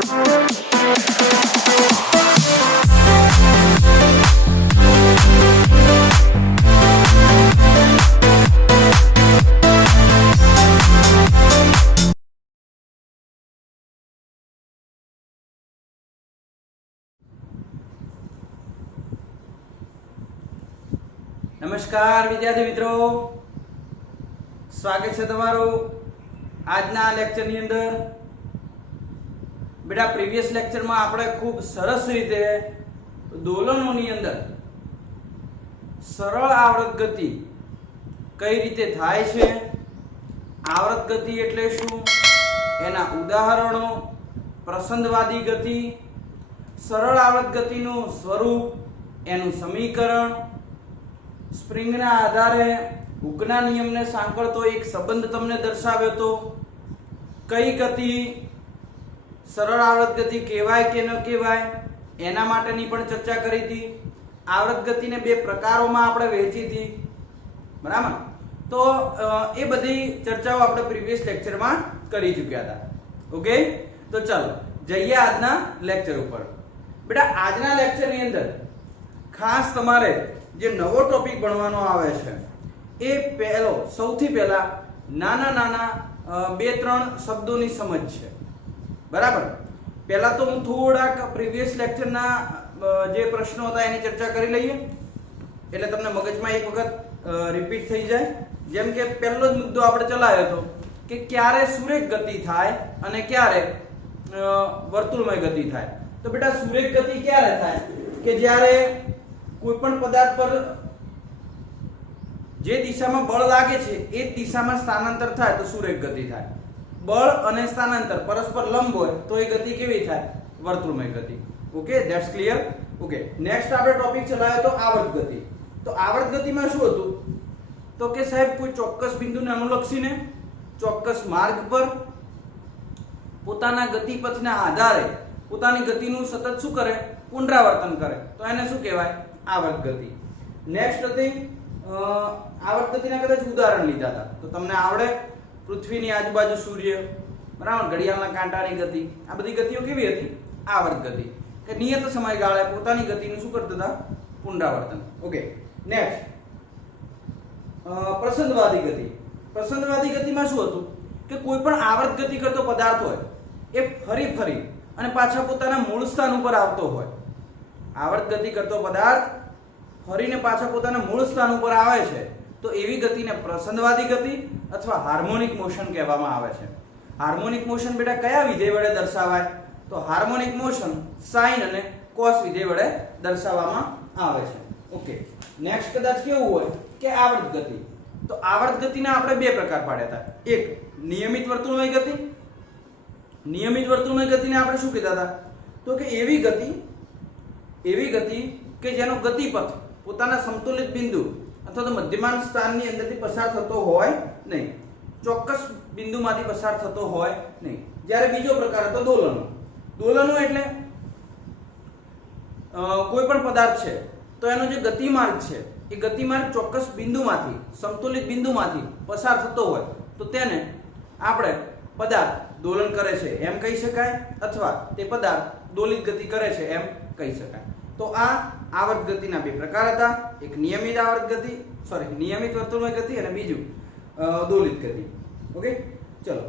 નમસ્કાર વિદ્યાર્થી મિત્રો, સ્વાગત છે તમારું આજના લેક્ચરની અંદર. બેટા પ્રીવિયસ લેક્ચરમાં આપણે ખૂબ સરસ રીતે દોલનોની અંદર સરળ આવર્ત ગતિ કઈ રીતે થાય છે, આવર્ત ગતિ એટલે શું, એના ઉદાહરણો, પ્રસંદવાદી ગતિ, સરળ આવર્ત ગતિનું સ્વરૂપ, એનું સમીકરણ, સ્પ્રિંગના આધારે હુકના નિયમને સાંકળતો એક સંબંધ તમને દર્શાવ્યો હતો. કઈ ગતિ સરળ આવર્ત ગતિ કહેવાય કે ન કહેવાય એના માટેની પણ ચર્ચા કરી હતી. આવર્ત ગતિને બે પ્રકારોમાં આપણે વહેંચી હતી, બરાબર. તો એ બધી ચર્ચાઓ આપણે પ્રીવિયસ લેક્ચરમાં કરી ચૂક્યા હતા. ઓકે, તો ચાલો જઈએ આજના લેક્ચર ઉપર. બેટા આજના લેક્ચરની અંદર ખાસ તમારે જે નવો ટોપિક ભણવાનો આવે છે એ પહેલો સૌથી પહેલા નાના નાના બે ત્રણ શબ્દોની સમજ છે, બરાબર. પહેલા તો હું થોડાક પ્રીવિયસ લેક્ચરના જે પ્રશ્નો હતા એની ચર્ચા કરી લઈએ એટલે તમને મગજમાં એક વખત રિપીટ થઈ જાય. જેમ કે પહેલો જ મુદ્દો આપણે ચલાવ્યો હતો કે ક્યારે સુરેખ ગતિ થાય અને ક્યારે વર્તુળમય ગતિ થાય. તો બેટા સુરેખ ગતિ ક્યારે થાય કે જ્યારે કોઈ પણ પદાર્થ પર જે દિશામાં બળ લાગે છે એ જ દિશામાં સ્થાનાંતર થાય તો સુરેખ ગતિ થાય. બળ અને સ્થાનાંતર પરસ્પર લંબ હોય તો એ ગતિ કેવી થાય? વર્તુળમય ગતિ. Okay, that's clear. Okay, next આપણે ટોપિક ચલાવ્યો તો આવર્ત ગતિ. તો આવર્ત ગતિમાં શું હતું તો કે સાહેબ કોઈ ચોક્કસ બિંદુને અનુલક્ષીને ચોક્કસ માર્ગ પર પોતાના ગતિપથના આધારે પોતાની ગતિનું સતત શું કરે? પુનરાવર્તન કરે. તો એને શું કહેવાય? આવર્ત ગતિ. નેક્સ્ટ હતી આવર્ત ગતિના કદાચ ઉદાહરણ લીધા હતા તો તમને આવડે. પૃથ્વીની આજુબાજુ સૂર્ય, બરાબર, ઘડિયાળના કાંટાની ગતિ, આ બધી ગતિઓ કેવી હતી? આવર્ત ગતિ. કે નિયત સમયગાળે પોતાની ગતિનું શું કરતા હતા? પુનરાવર્તન. ઓકે, નેક્સ્ટ પ્રસંદવાદી ગતિ. પ્રસંદવાદી ગતિમાં શું હતું કે કોઈ પણ આવર્ત ગતિ કરતો પદાર્થ હોય એ ફરી ફરી અને પાછા પોતાના મૂળ સ્થાન ઉપર આવતો હોય. આવર્ત ગતિ કરતો પદાર્થ ફરીને પાછા પોતાના મૂળ સ્થાન ઉપર આવે છે તો એવી ગતિને પ્રસંદવાદી ગતિ અથવા હાર્મોનિક મોશન કહેવામાં આવે છે. હાર્મોનિક મોશન બેટા કયા વિધેય વડે દર્શાવાય? તો હાર્મોનિક મોશન સાઇન અને કોસ વિધેય વડે દર્શાવવામાં આવે છે. ઓકે, નેક્સ્ટ કદાચ કેવું હોય કે આવર્ત ગતિ. તો આવર્ત ગતિના આપણે બે પ્રકાર પાડ્યા હતા. એક નિયમિત વર્તુળમય ગતિ. નિયમિત વર્તુળમય ગતિને આપણે શું કહેતા હતા તો કે એવી ગતિ કે જેનો ગતિપથ પોતાના સમતુલિત બિંદુ અથવા તો મધ્યમાન સ્થાનની અંદરથી પસાર થતો હોય નહીં, ચોક્કસ બિંદુમાંથી પસાર થતો હોય નહીં. જ્યારે બીજો પ્રકાર હતો દોલનો. દોલનો એટલે કોઈ પણ પદાર્થ છે તો એનો જે ગતિમાર્ગ છે એ ગતિમાર્ગ ચોક્કસ બિંદુમાંથી, સમતુલિત બિંદુમાંથી પસાર થતો હોય તો તેને આપણે પદાર્થ દોલન કરે છે એમ કહી શકાય અથવા તે પદાર્થ દોલિત ગતિ કરે છે એમ કહી શકાય. તો આ આવર્ત ગતિના બે પ્રકાર હતા. એક નિયમિત નિયમિત વર્તુળમય ગતિ અને બીજું દોલિત ગતિ. ઓકે, ચલો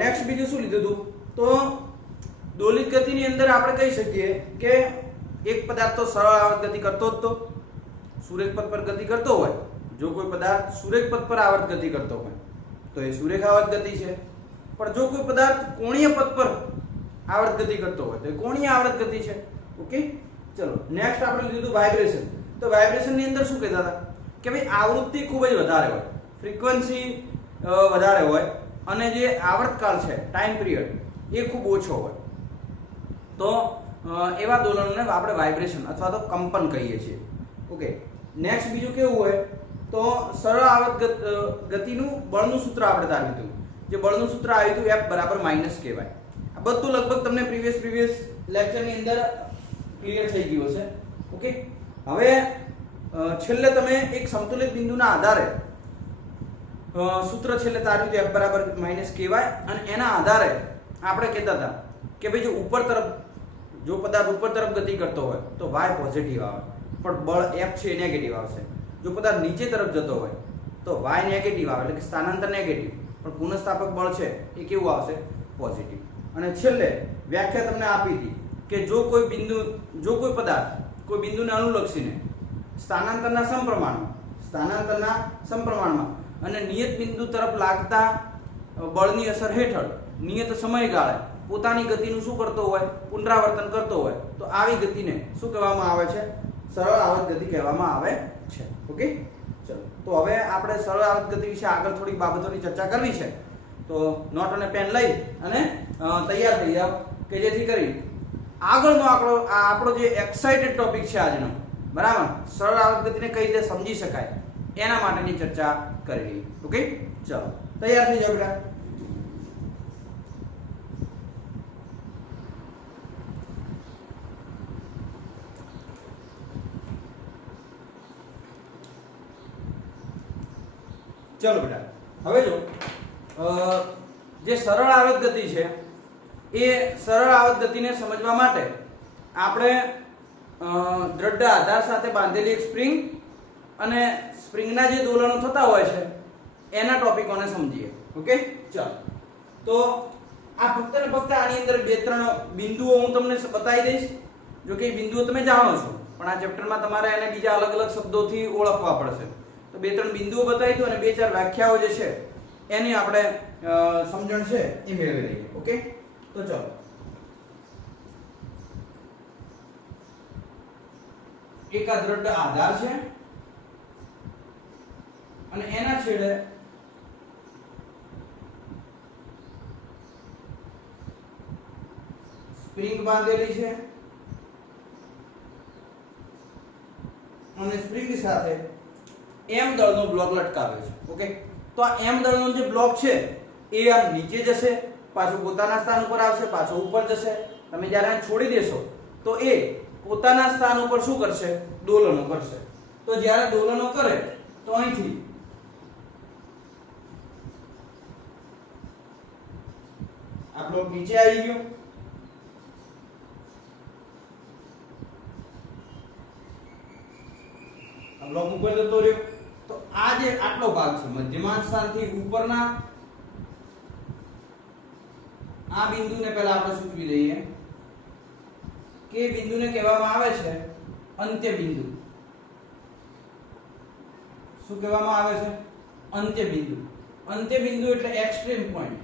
નેક્સ્ટ બીજું શું લીધું હતું તો દોલિત ગતિની અંદર આપણે કહી શકીએ કે એક પદાર્થ તો સરળ આવર્ત ગતિ કરતો જ તો સુરેખ પથ પર ગતિ કરતો હોય. જો કોઈ પદાર્થ સુરેખ પથ પર આવર્ત ગતિ કરતો હોય તો એ સુરેખ આવર્ત ગતિ છે. પણ જો કોઈ પદાર્થ કોણીય પથ પર આવર્ત ગતિ કરતો હોય તો એ કોણીય આવર્ત ગતિ છે. ઓકે, ચલો નેક્સ્ટ આપણે લીધું વાઇબ્રેશન. તો વાઇબ્રેશનની અંદર શું કહેતા હતા કે ભાઈ આવૃત્તિ ખૂબ જ વધારે હોય, ફ્રીક્વન્સી વધારે હોય અને જે આવર્તકાળ છે, ટાઈમ પિરિયડ, એ ખૂબ ઓછો હોય. તો એવા દોલનોને આપણે વાઇબ્રેશન અથવા તો કંપન કહીએ છીએ. ઓકે, નેક્સ્ટ બીજું કેવું હોય તો સરળ આવર્ત ગતિનું બળનું સૂત્ર આપણે ધાર્યું હતું. જે બળનું સૂત્ર આવ્યું હતું F બરાબર માઇનસ કહેવાય. આ બધું લગભગ તમને પ્રીવિયસ લેક્ચરની અંદર ક્લિયર થઈ ગયું હશે. ઓકે, હવે છેલ્લે તમે એક સમતુલિત બિંદુના આધારે સૂત્ર છેલ્લે તાર્યું F બરાબર માઇનસ કહેવાય અને એના આધારે આપણે કહેતા હતા કે ભાઈ જો પદાર્થ ઉપર તરફ ગતિ કરતો હોય તો y પોઝિટિવ આવે, પણ બળ F છે એ નેગેટિવ આવશે. જો પદાર્થ નીચે તરફ જતો હોય તો y નેગેટિવ આવે, એટલે કે સ્થાનાંતર નેગેટિવ, પણ પુનઃસ્થાપક બળ છે એ કેવું આવશે? પોઝિટિવ. અને છેલ્લે વ્યાખ્યા તમને આપી હતી કે જો કોઈ પદાર્થ કોઈ બિંદુને અનુલક્ષીને સ્થાનાંતરના સમપ્રમાણમાં અને નિયત બિંદુ તરફ લાગતા બળની અસર હેઠળ નિયત સમયગાળે પોતાની ગતિનું શું કરતો હોય? પુનરાવર્તન કરતો હોય, તો આવી ગતિને શું કહેવામાં આવે છે? સરળ આવર્ત ગતિ કહેવામાં આવે છે. ઓકે, ચલો તો હવે આપણે સરળ આવર્ત ગતિ વિશે આગળ થોડીક બાબતોની ચર્ચા કરવી છે. તો નોટ અને પેન લઈ અને તૈયાર થઈ જાવ કે જેથી કરી આગળનો આપણો જે એક્સાઇટેડ ટોપિક છે આજનો, બરાબર, સરળ આવર્ત ગતિને કઈ રીતે સમજી શકાય એના માટેની ચર્ચા કરી લઈએ. ઓકે, ચલો તૈયાર થઈ જાવ બેટા. ચલો બેટા, હવે જો જે સરળ આવર્ત ગતિ છે એ સરળ આવર્ત ગતિને સમજવા માટે આપણે દ્રઢ આધાર સાથે બાંધેલી એક સ્પ્રિંગ અને સ્પ્રિંગના જે દોલનો થતા હોય છે એના ટોપિકોને સમજીએ. ઓકે, ચલો તો આ ફક્ત ને ફક્ત આની અંદર 2-3 બિંદુઓ હું તમને બતાવી દઈશ. જો કે એ બિંદુઓ તમે જાણો છો, પણ આ ચેપ્ટરમાં તમારે એને બીજા અલગ અલગ શબ્દોથી ઓળખવા પડશે. તો 2-3 બિંદુઓ બતાવી દઉં અને 2-4 વ્યાખ્યાઓ જે છે એની આપણે સમજણ છે એ મેળવી લઈએ. ઓકે, તો ચલો એક આ દ્રઢ આધાર છે અને એના છેડે સ્પ્રિંગ બાંધેલી છે અને સ્પ્રિંગ સાથે m દળનો બ્લોક લટકાવ્યો છે. ઓકે, તો આ m દળનો જે બ્લોક છે એ આમ નીચે જશે, પાછું પોતાના સ્થાન ઉપર આવશે, પાછો ઉપર જશે. તમે જ્યારે આ છોડી દેશો તો એ પોતાના સ્થાન ઉપર શું કરશે? દોલનો કરશે. તો જ્યારે દોલનો કરે તો અહીંથી આ બ્લોક નીચે આવી ગયો, આ બ્લોક ઉપર જતો રહ્યો. તો આ જે આટલો ભાગ છે મધ્યમાન સ્થાનથી ઉપરના આ બિંદુને પહેલા આપણે સૂચવી દઈએ કે બિંદુને કહેવામાં આવે છે અંત્ય બિંદુ. શું કહેવામાં આવે છે? અંત્ય બિંદુ. અંત્ય બિંદુ એટલે એક્સ્ટ્રીમ પોઈન્ટ.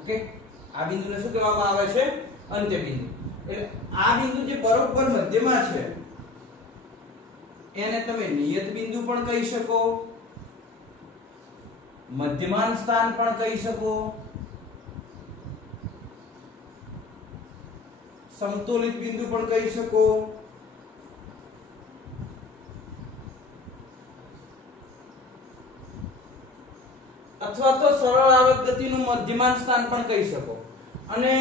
ઓકે, આ બિંદુને શું કહેવામાં આવે છે? અંત્ય બિંદુ. એટલે આ બિંદુ જે બરોબર મધ્યમાં છે એને તમે નિયત બિંદુ પણ કહી શકો, મધ્યમાન સ્થાન પણ કહી શકો, સમતોલિત બિંદુ પણ કહી શકો, અથવા તો સરળ આવર્ત ગતિનું મધ્યમાન સ્થાન પણ કહી શકો. અને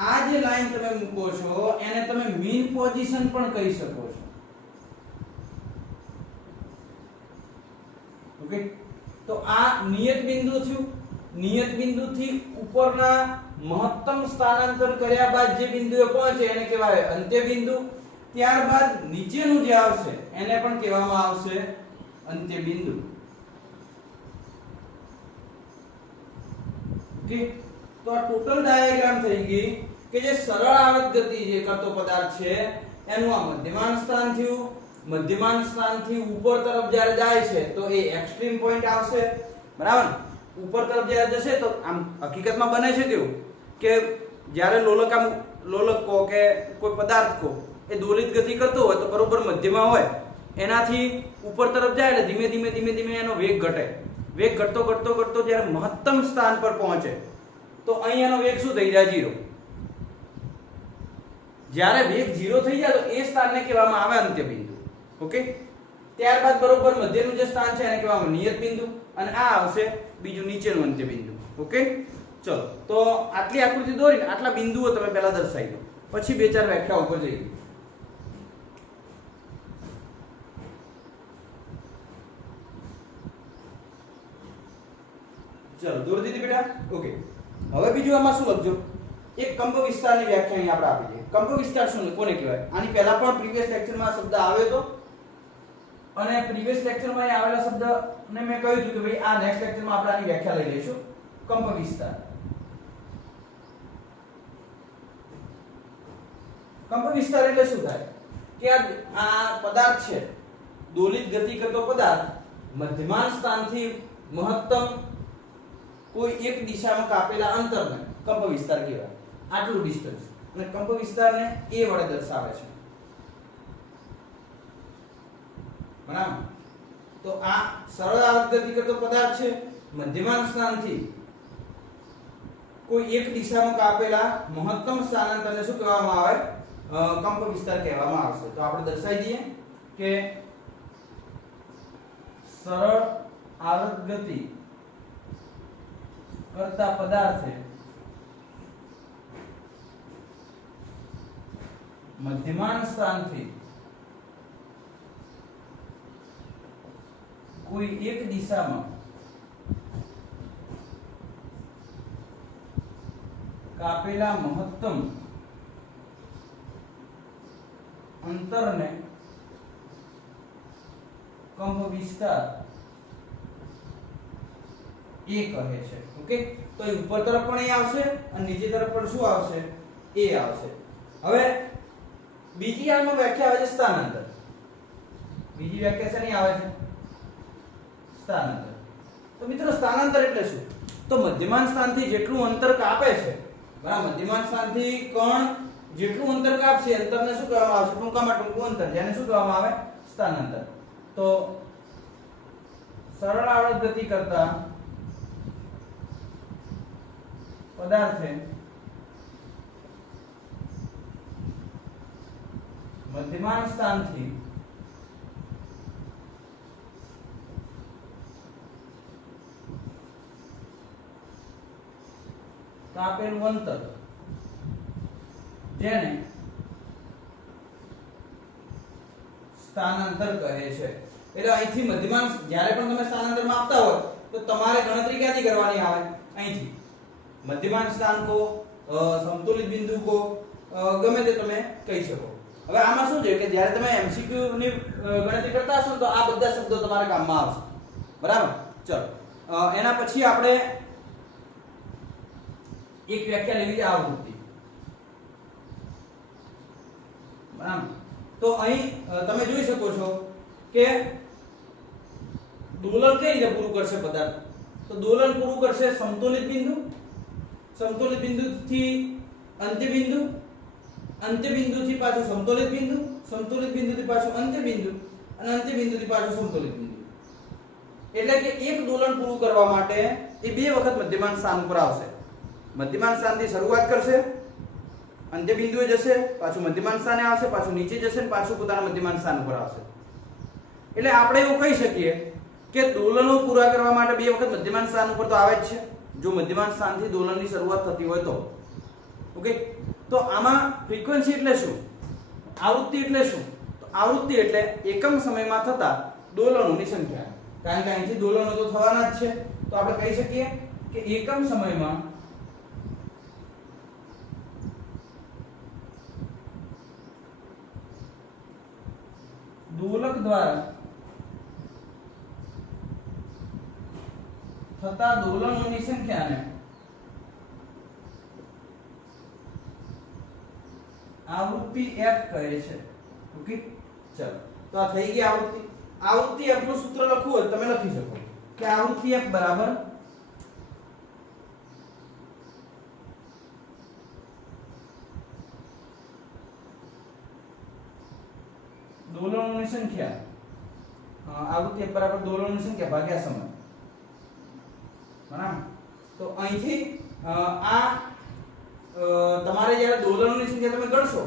આ જે લાઈન તમે મૂકો છો એને તમે મીન પોઝિશન પણ કહી શકો છો. ઓકે, તો આ નિયત બિંદુ થયું. નિયત બિંદુથી ઉપરના મહત્તમ સ્થાનાંતર કર્યા બાદ જે બિંદુએ પહોંચે એને કહેવાય અંત્ય બિંદુ. ત્યારબાદ નીચેનું જે આવશે એને પણ કહેવામાં આવશે અંત્ય બિંદુ. ઓકે, તો આ ટોટલ ડાયાગ્રામ થઈ ગઈ કે જે સરળ આવર્ત ગતિ જે કરતો પદાર્થ છે એનું આ મધ્યમાન સ્થાન થયું. મધ્યમાન સ્થાનથી ઉપર તરફ જ્યારે જાય છે તો એ એક્સ્ટ્રીમ પોઈન્ટ આવશે, બરાબર. ઉપર તરફ જ્યારે જશે તો આમ હકીકતમાં બને છે કેવું કે જ્યારે લોલક કો કે કોઈ પદાર્થ કો એ દોલિત ગતિ કરતો હોય તો બરોબર મધ્યમાં હોય, એનાથી ઉપર તરફ જાય એટલે ધીમે ધીમે એનો વેગ ઘટે. વેગ ઘટતો જ્યારે મહત્તમ સ્થાન પર પહોંચે તો અહીંયાનો વેગ શું થઈ જાય? 0. જ્યારે વેગ 0 થઈ જાય તો એ સ્થાનને કહેવામાં આવે અંત્ય બિંદુ. ઓકે, ત્યારબાદ બરોબર મધ્યનું જે સ્થાન છે એને કહેવામાં નિયત બિંદુ અને આ આવશે બીજું નીચેનું અંત્ય બિંદુ. ઓકે, ચલો તો આટલી આકૃતિ દોરીને આટલા બિંદુઓ તમે પહેલા દર્શાવી દો, પછી 2-4 વ્યાખ્યા ઉપર જઈએ. ચલો દોરી દીધી બેટા. ઓકે, હવે બીજું આમાં શું લખજો, એક કંપ વિસ્તારની વ્યાખ્યા અહીં આપણે આપી દઈએ. કંપ વિસ્તાર શું કોને કહેવાય? આની પહેલા પણ પ્રીવિયસ લેક્ચરમાં શબ્દ આવ્યો હતો અને પ્રીવિયસ લેક્ચરમાં અહીં આવેલા શબ્દને મેં કહ્યું હતું કે ભાઈ આ નેક્સ્ટ લેક્ચરમાં આપણે આની વ્યાખ્યા લઈ લઈશું. કંપ વિસ્તાર, કંપ વિસ્તાર એટલે શું થાય કે આ પદાર્થ છે, દોલિત ગતિ કરતો પદાર્થ મધ્યમાન સ્થાનથી મહત્તમ કોઈ એક દિશામાં કાપેલા અંતરને કંપ વિસ્તાર કહેવાય. આટલું ડિસ્ટન્સ, અને કંપ વિસ્તારને a વડે દર્શાવે છે. બરાબર? તો આ સરળ આવર્ત ગતિ કરતો પદાર્થ છે, મધ્યમાન સ્થાનથી કોઈ એક દિશામાં કાપેલા મહત્તમ સ્થાનાંતરને શું કહેવામાં આવે? કંપ વિસ્તાર કહેવામાં આવશે. તો આપણે દર્શાવી દઈએ કે સરળ આવર્ત ગતિ કરતા પદાર્થે મધ્યમાન સ્થાનથી કોઈ એક દિશામાં કાપેલા મહત્તમ અંતરને કંપ વિસ્તાર a કહે છે. ઓકે, તો એ ઉપર તરફ પણ a આવશે અને નીચે તરફ પણ શું આવશે? a આવશે. હવે બીજી આમાં વ્યાખ્યા આવે છે સ્થાનાંતર. બીજી વ્યાખ્યા શેની આવે છે? સ્થાનાંતર. તો મિત્રો સ્થાનાંતર એટલે શું? તો મધ્યમાન સ્થાનથી જેટલું અંતર કાપે છે, બરાબર, મધ્યમાન સ્થાનથી કણ જેટલું અંતર કાપશે અંતરને શું કહેવામાં આવશે? ટૂંકામાં ટૂંકું અંતર, જેને શું કહેવામાં આવે? સ્થાનાંતર. તો સરળ આવર્ત ગતિ કરતા પદાર્થે મધ્યમાન સ્થાનથી કાપેલું અંતર, જેને સ્થાનાંતર કહે છે. એટલે અહીંથી મધ્યમાન, જ્યારે પણ તમે સ્થાનાંતર માપતા હોય તો તમારે ગણતરી ક્યાંથી કરવાની આવે? અહીંથી. મધ્યમાન સ્થાન કો, સમતુલિત બિંદુ કો, ગમે તે તમે કહી શકો. હવે આમાં શું છે કે જ્યારે તમે એમસીક્યુ ની ગણતરી કરતા હશો તો આ બધા શબ્દો તમારા કામમાં આવશે. બરાબર? ચલો, એના પછી આપણે એક વ્યાખ્યા લેવી છે આવૃત્તિ. બરાબર? તો અહીં તમે જોઈ શકો છો કે દોલન કઈ રીતે પૂરું કરશે પદાર્થ? તો દોલન પૂરું કરશે સમતોલિત બિંદુ, સમતોલિત બિંદુથી અંત્ય બિંદુ, અંત્ય બિંદુથી પાછું સમતોલિત બિંદુ, સમતોલિત બિંદુથી પાછું અંત્ય બિંદુ, અને અંત્ય બિંદુથી પાછું સમતોલિત બિંદુ. એટલે કે એક દોલન પૂરું કરવા માટે એ બે વખત મધ્યમાન સ્થાન ઉપર આવશે. મધ્યમાન સ્થાનથી શરૂઆત કરશે, અંત્ય બિંદુએ જશે, પાછું મધ્યમાન સ્થાને આવશે, પાછું નીચે જશે, અને પાછું પોતાના મધ્યમાન સ્થાન ઉપર આવશે. એટલે આપણે એવું કહી શકીએ કે દોલનો પૂરા કરવા માટે બે વખત મધ્યમાન સ્થાન ઉપર તો આવે જ છે, જો મધ્યમાન સ્થાનથી દોલનની શરૂઆત થતી હોય તો. ઓકે, તો આમાં ફ્રીક્વન્સી એટલે શું? આવૃત્તિ એટલે શું? તો આવૃત્તિ એટલે એકમ સમયમાં થતા દોલનોની સંખ્યા. કારણ કે અહીંથી દોલનો તો થવાના જ છે, તો આપણે કહી શકીએ કે એકમ સમયમાં દોલક દ્વારા થતા દોલનોની સંખ્યાને આવૃત્તિ f કહે છે. ઓકે, ચલો, તો આ થઈ ગઈ આવૃત્તિ. આવૃત્તિ f નું સૂત્ર લખવું હોય તમે લખી શકો કે આવૃત્તિ f બરાબર દોલનોની સંખ્યા, આવૃત્તિ f બરાબર દોલનોની સંખ્યા ભાગ્યા સમય. બરાબર? તો અહીંથી આ તમારે જ્યારે દોલનોની સંખ્યા તમે ગણશો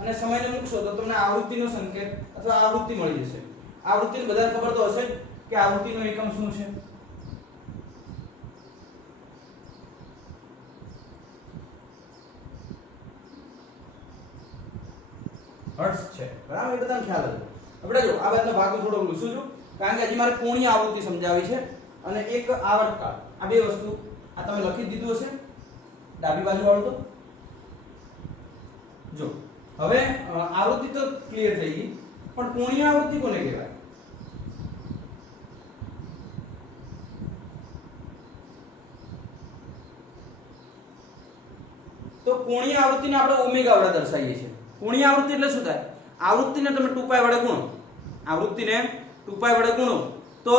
અને સમયને મૂકશો તો તમને આવૃત્તિનો સંકેત અથવા આવૃત્તિ મળી જશે. આવૃત્તિને બધાને ખબર તો હશે કે આવૃત્તિનો એકમ શું છે? હર્ટ્ઝ છે. બરાબર? એ બધાને ખ્યાલ હશે. આપણે જો આ બાજુનો ભાગ થોડો લૂસું છું કારણ કે હજી મારે કોણીય આવૃત્તિ સમજાવી છે. અને એક આવર્તકાળ. આ બે વસ્તુ આ તમે લખી દીધું હશે ડાબી બાજુ વાળું. તો જો હવે આવૃત્તિ તો ક્લિયર થઈ ગઈ, પણ કોણીય આવૃત્તિ કોને કહેવાય? તો કોણીય આવૃત્તિને આપણે ઓમેગા વડે દર્શાવીએ છીએ. કોણીય આવૃત્તિ એટલે શું થાય? આવૃત્તિને તમે 2π વડે ગુણો, આવૃત્તિને 2π વડે ગુણો તો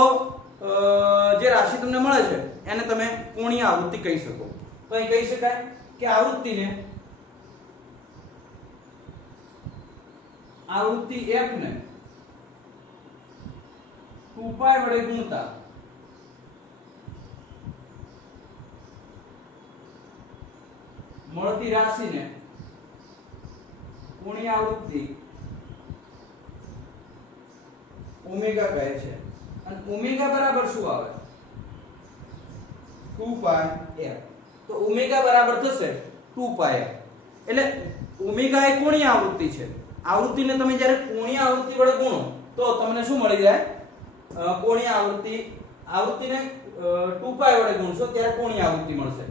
જે રાશિ તમને મળે છે એને તમે કોણીય આવૃત્તિ કહી શકો. તો અહીં કહી શકાય કે આવૃત્તિ f ને 2π વડે ગુણતા મળતી રાશિને કોણીય આવૃત્તિ ઓમેગા કહે છે. અને ઓમેગા બરાબર શું આવે? 2πf. તો ઓમેગા બરાબર થશે 2πf. એટલે ઓમેગા એ કોણીય આવૃત્તિ છે. આવૃત્તિને તમે જ્યારે કોણીય આવૃત્તિ વડે ગુણો તો તમને શું મળી જાય? કોણીય આવૃત્તિ. આવૃત્તિને 2π વડે ગુણશો ત્યારે કોણીય આવૃત્તિ મળશે.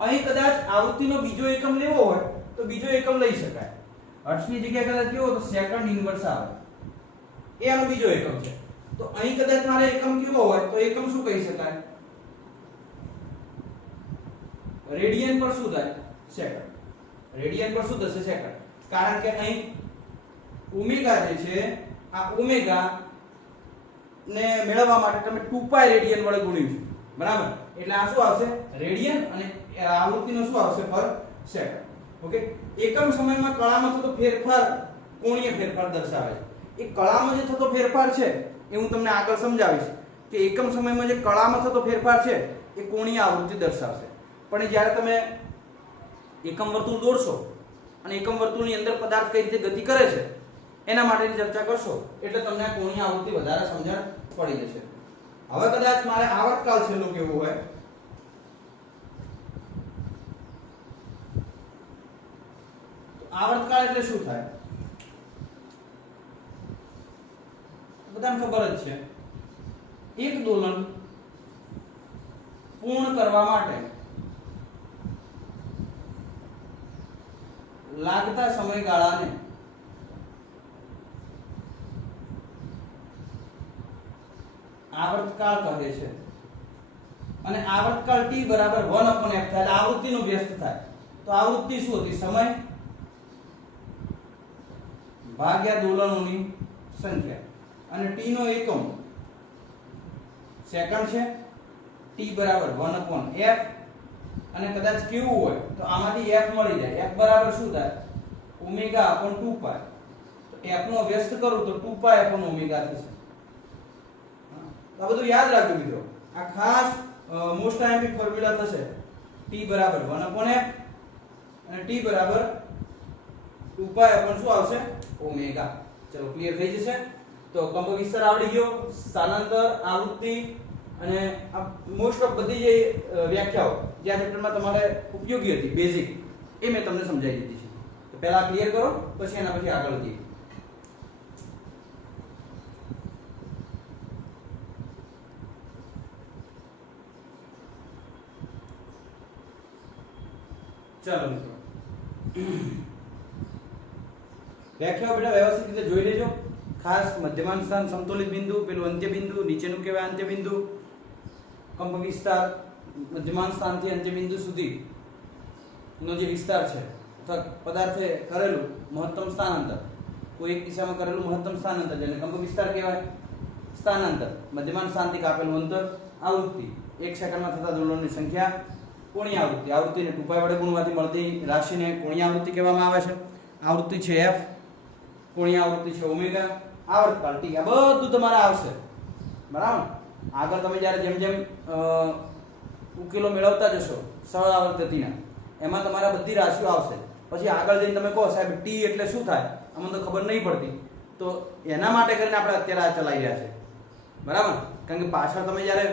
અહીં કદાચ આવૃત્તિનો બીજો એકમ લેવો હોય તો બીજો એકમ લઈ શકાય. હર્ટ્ઝની જગ્યાએ કદાચ કેવો તો સેકન્ડ ઇન્વર્સ આવે, એ આનો બીજો એકમ છે. તો અહીં કદાચ મારે એકમ કેવો હોય તો એકમ શું કહી શકાય? રેડિયન પર શું થાય? સેકન્ડ. રેડિયન પર શું થશે? સેકન્ડ. કારણ કે અહીં ઓમેગા જે છે આ ઓમેગા ને મેળવવા માટે તમે 2π રેડિયન વડે ગુણ્યું છે, બરાબર? એટલે આ શું આવશે? રેડિયન. અને આવૃત્તિનો શું આવશે? પર સેકન્ડ. ઓકે. એકમ સમયમાં કળામાં થતો ફેરફાર કોણીય ફેરફાર દર્શાવે છે. એ કળામાં જે થતો ફેરફાર છે એ હું તમને આગળ સમજાવીશ કે એકમ સમયમાં જે કળામાં થતો ફેરફાર છે એ કોણીય આવૃત્તિ દર્શાવશે. પણ જ્યારે તમે એકમ વર્તુળ દોરશો અને એકમ વર્તુળની અંદર પદાર્થ કઈ રીતે ગતિ કરે છે એના માટેની ચર્ચા કરશો એટલે તમને આ કોણીય આવૃત્તિ વધારે સમજણ પડી જશે. હવે કદાચ મારે આવર્તકાળ છેલ્લું કેવું હોય તો આવર્તકાળ એટલે શું થાય? બધાને ખબર જ છે. એક દોલન પૂર્ણ કરવા માટે લાગતા સમયગાળાને આવર્તકાળ કહે છે. અને આવર્તકાળ t બરાબર 1/f થાય. આવૃત્તિનો વ્યસ્ત થાય. તો આવૃત્તિ શું હતી? સમય ભાગ્યા દોલનોની સંખ્યા. અને t નો એકમ સેકન્ડ છે. t બરાબર 1/f. અને કદાચ કેવું હોય તો આમાંથી f મળી જાય. f બરાબર શું થાય? ω/2π. તો f નો વ્યસ્ત કરું તો 2π/ω થશે. આ બધું યાદ રાખજો મિત્રો. આ ખાસ મોસ્ટ આઈએમપી ફોર્મ્યુલા થશે. t બરાબર 1/f અને t બરાબર 2π શું આવશે? ઓમેગા. ચલો ક્લિયર થઈ જશે. તો કંપવિસ્તાર આવડી ગયો, સ્થાનાંતર, આવૃત્તિ અને મોસ્ટ ઓફ બધી જે વ્યાખ્યાઓ જે આ ચેપ્ટરમાં તમારે ઉપયોગી હતી બેઝિક એ મેં તમને સમજાવી દીધી છે. તો પહેલા ક્લિયર કરો પછી એના પછી આગળ વધીએ. ચાલો મિત્રો વ્યાખ્યાઓ બેટા વ્યવસ્થિત રીતે જોઈ લેજો. ખાસ મધ્યમાન સ્થાન, સમતોલિત બિંદુ, પેલું અંત્ય બિંદુ, નીચેનું કહેવાય અંત્ય બિંદુ, કંપ વિસ્તાર, મધ્યમાન સ્થાનથી અંત્ય બિંદુ સુધી નો જે વિસ્તાર છે અથવા પદાર્થે કરેલું મહત્તમ સ્થાનાંતર, કોઈ એક દિશામાં કરેલું મહત્તમ સ્થાનાંતર જેને કંપ વિસ્તાર કહેવાય. સ્થાનાંતર મધ્યમાન સ્થાનથી કાપેલું અંતર. આવૃત્તિ 1 સેકન્ડમાં થતા દોલનોની સંખ્યા. કોણીય આવૃત્તિ, આવૃત્તિને 2π વડે ગુણવાથી મળતી રાશિને કોણીય આવૃત્તિ કહેવામાં આવે છે. આવૃત્તિ છે f, કોણીય આવૃત્તિ છે ઓમેગા, આવર્તકાળ t. આ બધું તમારે આવશે, બરાબર? આગળ તમે જ્યારે જેમ જેમ ઉકેલો મેળવતા જશો સરળ આવર્તતીના, એમાં તમારા બધી રાશિઓ આવશે. પછી આગળ જઈને તમે કહો સાહેબ t એટલે શું થાય, અમને તો ખબર નહીં પડતી, તો એના માટે કરીને આપણે અત્યારે આ ચલાવી રહ્યા છે, બરાબર? કારણ કે પાછળ તમે જ્યારે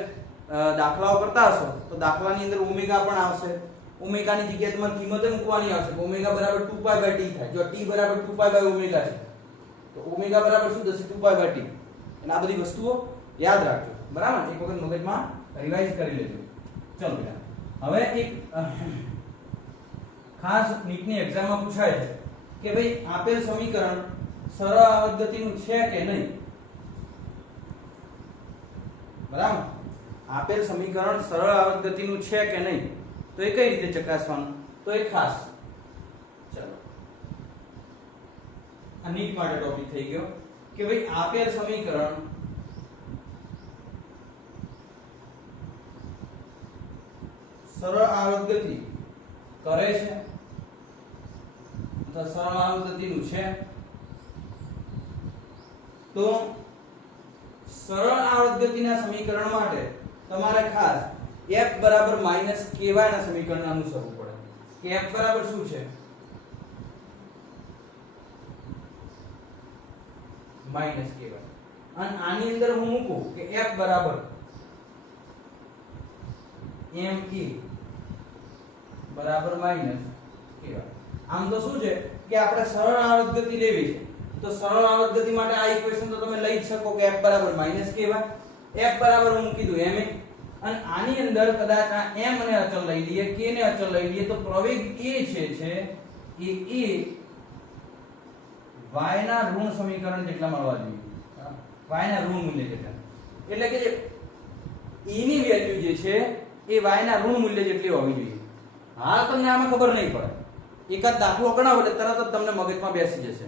દાખલાઓ કરતા હશો તો દાખલાની અંદર ઓમેગા પણ આવશે. ઓમેગાની જગ્યાએ તમારે કિંમત મૂકવાની આવશે કે ઓમેગા બરાબર 2π/t થાય. જો t બરાબર 2π/ω છે તો ઓમેગા બરાબર શું થશે? 2π/t. એટલે આ બધી વસ્તુઓ યાદ રાખજો, બરાબર? એક વખત મગજમાં રિવાઇઝ કરી લેજો. ચલો બેટા, હવે એક ખાસ નીટની એક્ઝામમાં પૂછાય છે કે ભાઈ આપેલ સમીકરણ સરળ આવર્ત ગતિનું છે કે નહીં. બરાબર, આપેલ સમીકરણ સરળ આવર્ત ગતિનું છે કે નહીં, તો એ કઈ રીતે ચકાસવાનું, તો એ ખાસ ચલો આ નીટ માટે ટોપિક થઈ ગયો કે ભાઈ આપેલ સમીકરણ સરળ આવર્ત ગતિ કરે છે અથવા સરળ આવર્ત ગતિનું છે, તો સરળ આવર્ત ગતિના સમીકરણ માટે તમારે ખાસ f બરાબર માઈનસ ky ના સમીકરણ અનુસરવું પડે કે f બરાબર શું છે, માઈનસ ky. અને આની અંદર હું મૂકું કે f બરાબર me બરાબર માઈનસ ky. આમ તો શું છે કે આપણે સરળ આવર્ત ગતિ લેવી છે, તો સરળ આવર્ત ગતિ માટે આ ઇક્વેશન તો તમે લઈ જ શકો કે f બરાબર માઈનસ ky. f બરાબર હું મૂકી દઉં ma, અને આની અંદર કદાચ આ m ને અચળ લઈ લઈએ, k ને અચળ લઈ લઈએ, તો પ્રવેગ a છે એ y ના ઋણ સમીકરણ જેટલા મળવા જોઈએ, y ના ઋણ મૂલ્ય જેટલા. એટલે કે જે e ની વેલ્યુ જે છે એ y ના ઋણ મૂલ્ય જેટલી હોવી જોઈએ. હાલ તમને આમાં ખબર નહીં પડે, એકાદ દાખલો ગણાવો એટલે તરત જ તમને મગજમાં બેસી જશે.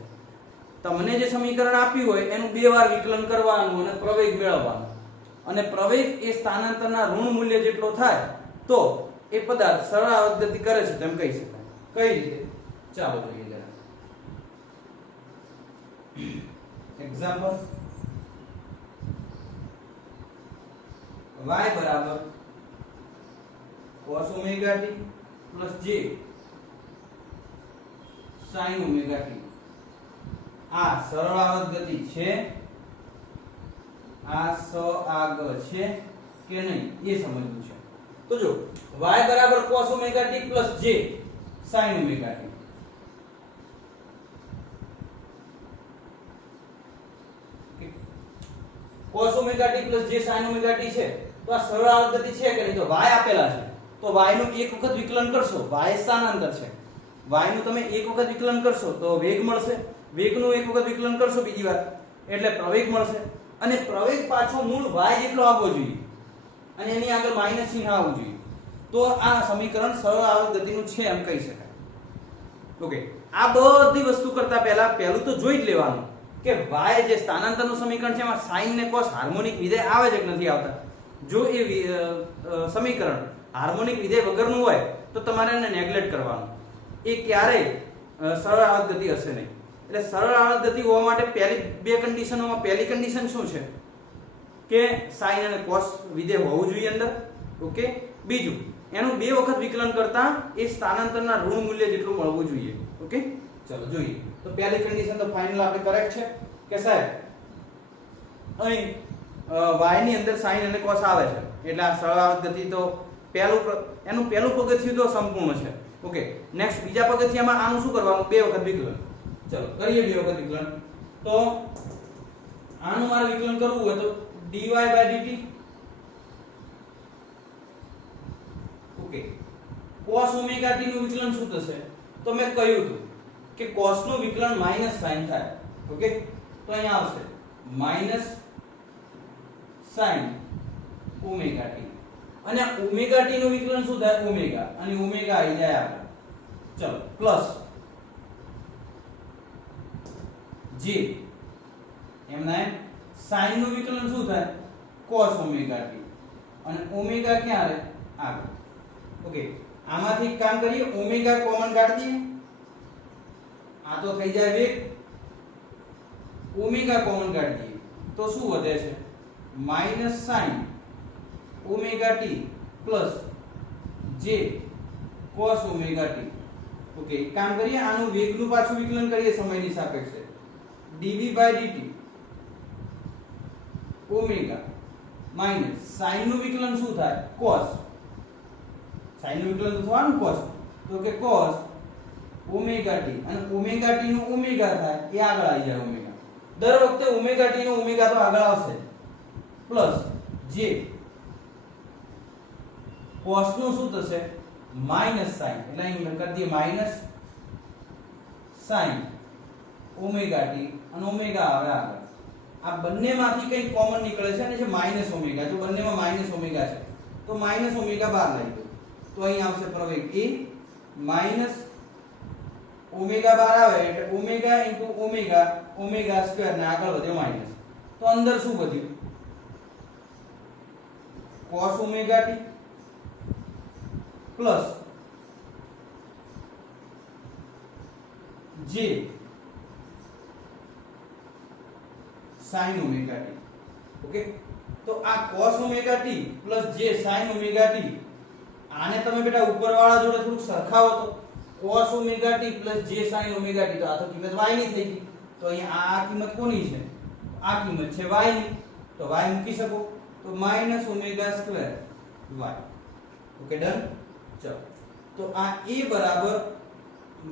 તમને જે સમીકરણ આપ્યું હોય એનું 2 વાર વિકલન કરવાનું અને પ્રવેગ મેળવવાનો, અને પ્રવેગ એ સ્થાનાંતરના ઋણ મૂલ્ય જેટલો થાય તો એ પદાર્થ સરળ આવર્ત ગતિ કરે છે તેમ કહી શકાય. કઈ રીતે, ચાલો જોઈએ જરા. એક્ઝામ્પલ, y બરાબર cos omega t plus j sin omega t. આ સરળ આવર્ત ગતિ છે, આ સઆગ છે કે નહીં એ સમજવું છે. તો જો y બરાબર cos omega t plus j sin omega t. cos omega t plus j sin omega t છે, તો આ સરળ આવર્ત ગતિ છે કે નહીં, તો y આપેલા છે તો y નું એક વખત વિકલન કરશો, y સ્થાનાંતર છે, y નું તમે એક વખત વિકલન કરશો તો વેગ મળશે, વેગનું એક વખત વિકલન કરશો બીજી વાર એટલે પ્રવેગ મળશે, અને પ્રવેગ પાછો મૂળ y જેટલો આવવો જોઈએ અને એની આગળ માઈનસ ચિહ્ન આવવું જોઈએ, તો આ સમીકરણ સરળ આવર્ત ગતિનું છે એમ કહી શકાય. ઓકે, આ બધી વસ્તુ કરતા પહેલું તો જોઈ જ લેવાનું કે y જે સ્થાનાંતરનું સમીકરણ છે એમાં sin ને cos હાર્મોનિક વિધેય આવે છે કે નથી આવતા. જો એ સમીકરણ હાર્મોનિક વિધેય વગરનું હોય તો તમારે એને નેગ્લેક્ટ કરવાનું, એ ક્યારેય સરળ આવર્ત ગતિ હશે નહીં. એટલે સરળ આવર્ત ગતિ હોવા માટે પહેલી બે કન્ડિશનોમાં પહેલી કન્ડિશન શું છે કે sin અને cos વિધેય હોવું જોઈએ અંદર. ઓકે, બીજું એનું 2 વખત વિકલન કરતા એ સ્થાનાંતરના ઋણ મૂલ્ય જેટલું મળવું જોઈએ. ઓકે, ચલો જોઈએ. તો પહેલી કન્ડિશન તો ફાઇનલ આપણે કરેક્ટ છે કે સાહેબ અહીં y ની અંદર sin અને cos આવે છે, એટલે આ સરળ આવર્ત ગતિ તો એનું પહેલું પગથિયું તો સંપૂર્ણ છે. ઓકે, નેક્સ્ટ બીજા પગથિયામાં આનું શું કરવાનું, 2 વખત વિકલન. ચલો કરીએ 2 વખત વિકલન. તો આનું મારે વિકલન કરવું હોય તો dy/dt. Okay, cos omega t નું વિકલન શું થશે, તો મેં કહ્યું હતું કે cos નું વિકલન માઈનસ sin થાય. ઓકે, તો અહીંયા આવશે માઈનસ sin ઓમેગા t, અને ઓમેગા t નું વિકલન શું થાય, ઓમેગા, અને ઓમેગા આવી જાય આગળ. ચલો પ્લસ j એમના sin નું વિકલન શું થાય, cos ઓમેગા t, અને ઓમેગા ક્યાં રહે આગળ. ઓકે, આમાંથી કામ કરીએ, ઓમેગા કોમન કાઢી દઈએ, આ તો થઈ જાય વેગ, ઓમેગા કોમન કાઢી દઈએ તો શું વધે છે, minus sin omega t plus j cos omega t. Okay, કામ કરીએ, આનું વેગનું પાછું વિકલન કરીએ સમયની સાપેક્ષે, dv/dt ઓમેગા માઈનસ sin નું વિકલન શું થાય, cos, sin નું વિકલન તો થવાનું cos, તો કે cos ઓમેગા t, અને ઓમેગા t નું ઓમેગા થાય એ આગળ આવી જાય ઓમેગા, દર વખતે ઓમેગા t નું ઓમેગા તો આગળ આવશે, પ્લસ j cos નું શું થશે માઈનસ sin, એટલે અહીં કરી દઈએ માઈનસ sin ઓમેગા t અને ઓમેગા આવે આગળ. આ બંનેમાંથી કંઈ કોમન નીકળે છે અને છે માઈનસ ઓમેગા. જો બંનેમાં માઈનસ ઓમેગા છે તો માઈનસ ઓમેગા બહાર લઈ દો તો અહીં આવશે પ્રવેગ a માઈનસ ઓમેગા બહાર આવે એટલે omega into omega omega square ને આગળ વધ્યો માઈનસ. તો અંદર શું વધ્યું cos omega t plus j sin omega t. Okay, તો આ cos omega t plus j sin omega t આને તમે બેટા ઉપરવાળા જોડે થોડું સરખાવો તો cos omega t plus j sin omega t, તો આ તો કિંમત y ની થઈ ગઈ. તો અહીંયા આ કિંમત કોની છે આ કિંમત છે y ની, તો y મૂકી શકો તો minus omega square y. Okay done. ચલો તો આ a બરાબર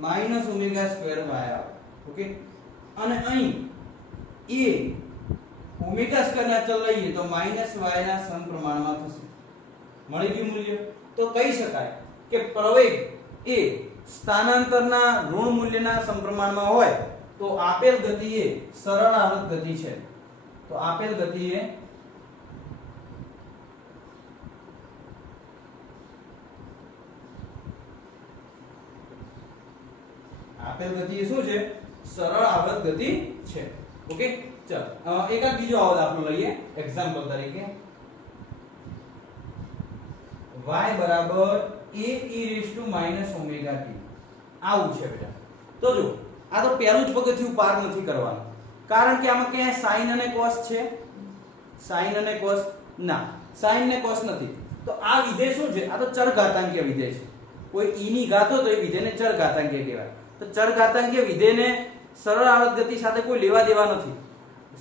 માઈનસ ઓમેગા સ્ક્વેર y આવે. ઓકે, અને અહીં a ઓમેગા સ્ક્વેર ના ચલ લઈએ તો માઈનસ y ના સમપ્રમાણમાં થશે. મળી ગયું મૂલ્ય. તો કહી શકાય કે પ્રવેગ એ સ્થાનાંતરના ઋણ મૂલ્યના સમપ્રમાણમાં હોય તો આપેલ ગતિ એ સરળ આવર્ત ગતિ છે. તો આપેલ ગતિ એ શું છે સરળ આવર્ત ગતિ છે. ઓકે, ચલો એકાદ બીજો આવો દાખલો લઈએ એક્ઝામ્પલ તરીકે. y બરાબર a e raised to minus omega t આવું છે બેટા. તો જો આ તો પહેલું જ પગથિયું પાર નથી કરવાનું, કારણ કે આમાં ક્યાં sin અને cos છે, sin અને cos ના, sin ને cos નથી. તો આ વિધેય શું છે, આ તો ચરઘાતાંકીય વિધેય છે. કોઈ e ની ઘાત હોય તો એ વિધેયને ચરઘાતાંકીય કહેવાય. તો ચરઘાતાંકીય વિધેયને સરળ આવર્ત ગતિ સાથે કોઈ લેવા દેવા નથી.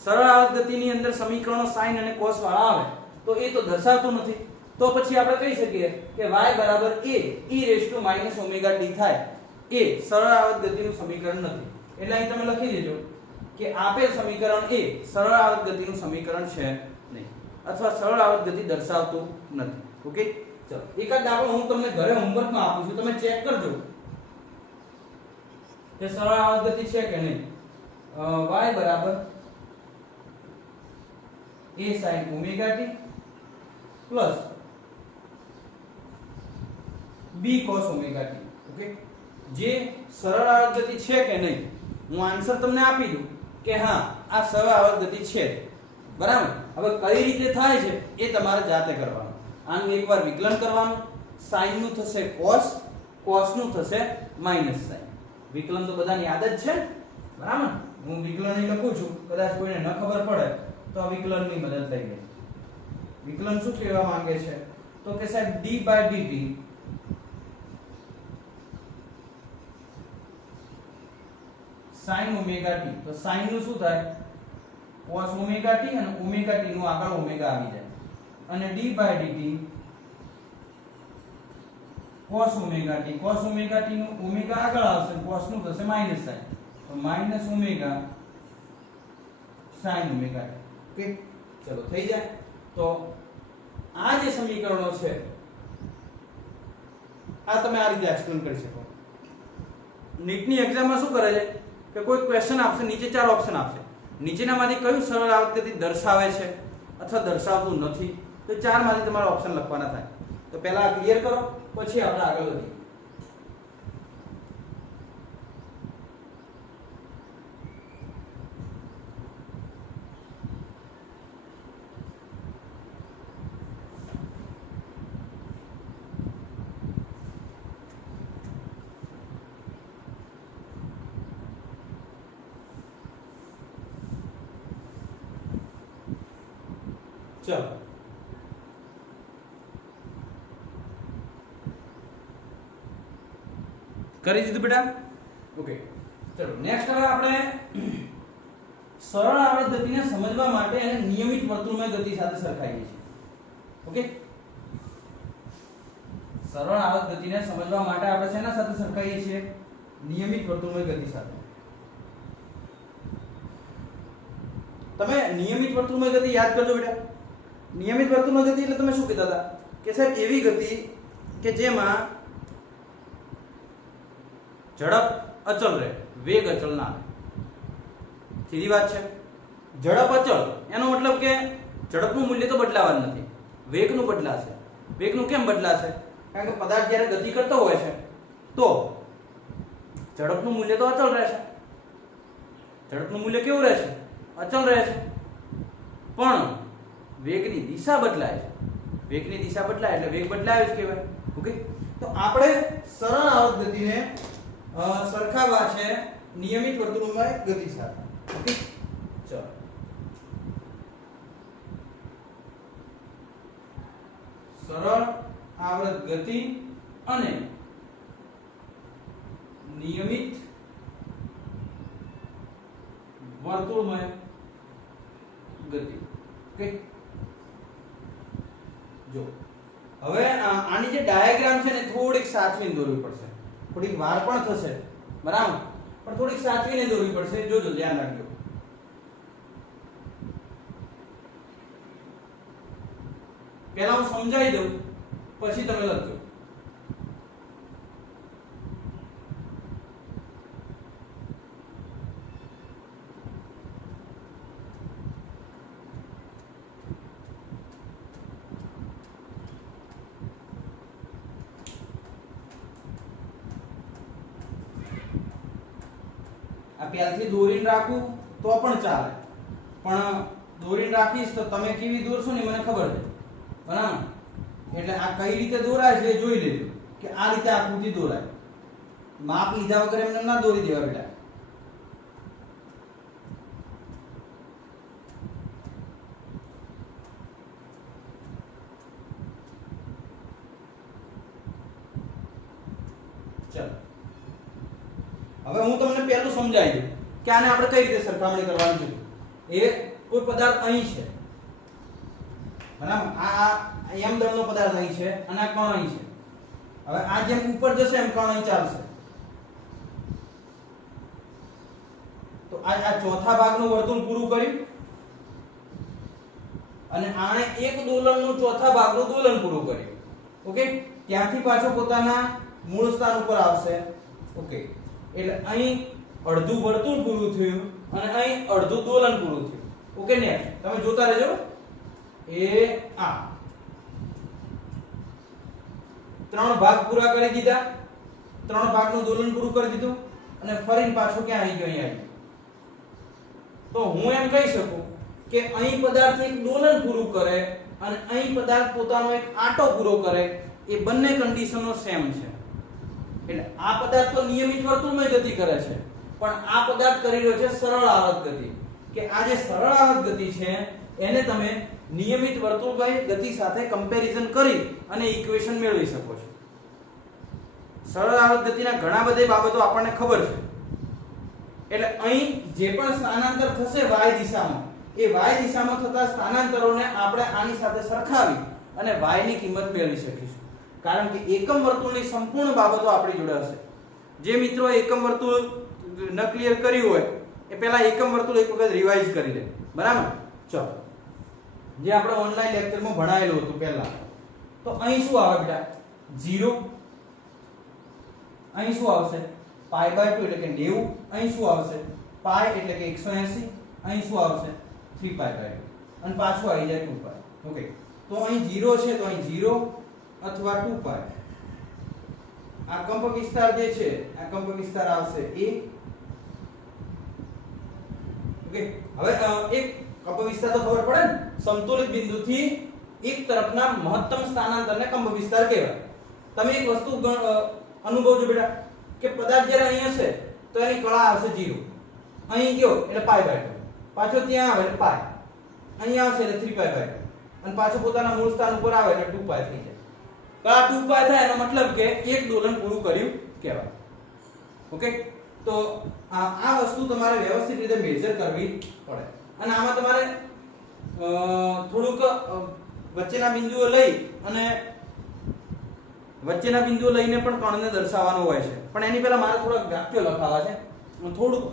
સરળ આવર્ત ગતિની અંદર સમીકરણો sin અને cos વાળા આવે તો એ તો દર્શાવતું નથી. તો પછી આપણે કહી શકીએ કે y બરાબર a e raised to minus omega t થાય એ સરળ આવર્ત ગતિનું સમીકરણ નથી. એટલે અહીં તમે લખી દેજો કે આપેલ સમીકરણ એ સરળ આવર્ત ગતિનું સમીકરણ છે નહીં, અથવા સરળ આવર્ત ગતિ દર્શાવતું નથી. ઓકે, ચલો એકાદ દાખલો હું તમને ઘરે હોમવર્કમાં આપું છું, તમે ચેક કરજો કે સરળ આવર્ત ગતિ છે કે નહીં. y બરાબર a sin omega t plus b cos omega t. Okay, જે સરળ આવર્ત ગતિ છે કે નહીં, હું આન્સર તમને આપી દઉં કે હા આ સરળ આવર્ત ગતિ છે, બરાબર. હવે કઈ રીતે થાય છે એ તમારે જાતે કરવાનું. આનું એકવાર વિકલન કરવાનું, sin નું થશે cos, cos નું થશે minus sin. વિકલન તો બધાની આદત છે, બરાબર. હું વિકલન અહીં લખું છું, કદાચ કોઈને ન ખબર પડે તો આ વિકલનની મદદ લઈ લે. વિકલન શું કહેવા માંગે છે તો કે સાહેબ d/dt sin omega t. તો sin નું શું થાય cos omega t અને omega t નું આગળ omega આવી જાય, અને d/dt cos omega t. cos omega t નું omega આગળ આવશે, cos નું થશે minus sin, તો minus omega sin omega t. Okay, ચલો થઈ જાય. તો આ જે સમીકરણો છે આ તમે આ રીતે એક્સપ્લેન કરી શકો. નીટની એક્ઝામમાં શું કરે છે કે કોઈ ક્વેશ્ચન આપશે, નીચે 4 ઓપ્શન આપશે, નીચેનામાંથી કયું સરળ આવર્ત ગતિ દર્શાવે છે અથવા દર્શાવતું નથી, તો 4 માંથી તમારે ઓપ્શન લખવાના થાય. તો પહેલા ક્લિયર કરો, પછી આપણે આગળ વધીએ. ચલો કરી દીધું બેટા. ઓકે, ચલો નેક્સ્ટ હવે આપણે સરળ આવર્ત ગતિને સમજવા માટે એને નિયમિત વર્તુળમય ગતિ સાથે સરખાવીએ છીએ. ઓકે, સરળ આવર્ત ગતિને સમજવા માટે આપણે શેના સાથે સરખાવીએ છીએ? નિયમિત વર્તુળમય ગતિ સાથે. તમે નિયમિત વર્તુળમય ગતિ યાદ કરજો બેટા. નિયમિત વર્તુળમય ગતિ એટલે તમે શું કહેતા હતા કે સાહેબ એવી ગતિ કે જેમાં ઝડપ અચલ રહે, વેગ અચલ ના રહે. સીધી વાત છે. ઝડપ અચલ એનો મતલબ કે ઝડપનું મૂલ્ય તો બદલાવાનું નથી, વેગનું બદલાશે. વેગનું કેમ બદલાશે? કારણ કે પદાર્થ જ્યારે ગતિ કરતો હોય છે તો ઝડપનું મૂલ્ય તો અચલ રહેશે. ઝડપનું મૂલ્ય કેવું રહેશે? અચલ રહેશે. પણ વેગની દિશા બદલાય છે. વેગની દિશા બદલાય એટલે વેગ બદલાયો જ કહેવાય. ઓકે, તો આપણે સરળ આવર્ત ગતિને સરખાવવા છે નિયમિત વર્તુળમાં ગતિ સાથે. ઓકે, ચલો સરળ આવર્ત ગતિ અને નિયમિત વર્તુળમય ગતિ. ઓકે, જો હવે આની જે ડાયાગ્રામ છે ને થોડીક સાચવીને દોરવી પડશે. થોડીક વાર પણ થશે, બરાબર, પણ થોડીક સાચવીને દોરવી પડશે. જોજો, ધ્યાન રાખજો. પહેલા હું સમજાવી દઉં, પછી તમે લખજો. આ પહેલથી દોરીને રાખું તો પણ ચાલે, પણ દોરીને રાખીશ તો તમે કેવી દોરશો ને મને ખબર છે, બરાબર. એટલે આ કઈ રીતે દોરાય છે જોઈ લેજો કે આ રીતે આકૃતિ દોરાય. માપ લીધા વગર એમને ના દોરી દેવા બેટા. ચલો, હવે હું તમને પહેલું સમજાવી દઉં કે આને આપણે કઈ રીતે સરખામણી કરવાની છે. એ કોઈ પદાર્થ અહીં છે, બરાબર. આ એમ દળનો પદાર્થ અહીં છે અને આ કણ અહીં છે. હવે આ જેમ ઉપર જશે એમ કણ અહીં ચાલશે. તો આ ચોથા ભાગનું વર્તુળ પૂરું કર્યું અને આણે એક દોલનનું ચોથા ભાગનું દોલન પૂરું કર્યું. ઓકે, ત્યાંથી પાછો પોતાના મૂળ સ્થાન ઉપર આવશે. ઓકે, એટલે અહીં અડધું વર્તુળ પૂરું થયું અને અહીં અડધું દોલન પૂરું થયું. ઓકે, નેક્સ્ટ તમે જોતા રહેજો. એ આ ત્રણ ભાગ પૂરા કરી દીધા, ત્રણ ભાગનું દોલન પૂરું કરી દીધું અને ફરીને પાછું ક્યાં આવી ગયો? અહીં આવી. તો હું એમ કહી શકું કે અહીં પદાર્થ એક દોલન પૂરું કરે અને અહીં પદાર્થ પોતાનો એક આંટો પૂરો કરે. એ બંને કન્ડિશનો સેમ છે. એટલે આ પદાર્થ તો નિયમિત વર્તુળમય ગતિ કરે છે, પણ આ પદાર્થ કરી રહ્યો છે સરળ આવર્ત ગતિ. કે આ જે સરળ આવર્ત ગતિ છે એને તમે નિયમિત વર્તુળમય ગતિ સાથે કમ્પેરિઝન કરી અને ઇક્વેશન મેળવી શકો છો. સરળ આવર્ત ગતિના ઘણા બધી બાબતો આપણને ખબર છે. એટલે અહીં જે પણ સ્થાનાંતર થશે y દિશામાં, એ y દિશામાં થતા સ્થાનાંતરોને આપણે આની સાથે સરખાવી અને y ની કિંમત મેળવી શકીશું. કારણ કે એકમ વર્તુળની સંપૂર્ણ બાબતો આપણી જોડે હશે. જે મિત્રો એકમ વર્તુળ ન ક્લિયર કર્યું હોય એ પહેલા એકમ વર્તુળ એક વખત રિવાઇઝ કરી લે, બરાબર. ચલો, જે આપણે ઓનલાઈન લેક્ચરમાં ભણાવેલું હતું પહેલા. તો અહીં શું આવે બેટા? 0. અહીં શું આવશે? π/2 એટલે કે 90. અહીં શું આવશે? π એટલે કે 180. અહીં શું આવશે? 3π/2 અને પાછું આવી જાય 2π. ઓકે, તો અહીં 0 છે તો અહીં 0 અથવા 2π. આ કંપ વિસ્તાર જે છે આ કંપ વિસ્તાર આવશે a. ઓકે, હવે એક કંપ વિસ્તાર તો ખબર પડે ને, સમતોલિત બિંદુથી એક તરફના મહત્તમ સ્થાનાંતરને કંપ વિસ્તાર કહેવાય. તમે એક વસ્તુ અનુભવજો બેટા કે પદાર્થ જ્યારે અહીં હશે તો એની કળા આવશે 0. અહીં ગયો એટલે π/2, પાછો ત્યાં આવે એટલે π, અહીં આવશે એટલે 3π/2 અને પાછો પોતાના મૂળ સ્થાન ઉપર આવે એટલે 2π થઈ જાય. કળા 2π થાય એનો મતલબ કે એક દોલન પૂરું કર્યું કહેવાય. ઓકે, તો આ વસ્તુ તમારે વ્યવસ્થિત રીતે મેઝર કરવી પડે. અને આમાં તમારે થોડુંક વચ્ચેના બિંદુઓ લઈ અને વચ્ચેના બિંદુઓ લઈને પણ કણને દર્શાવવાનો હોય છે. પણ એની પહેલા મારે થોડાક વાક્યો લખાવા છે, થોડુંક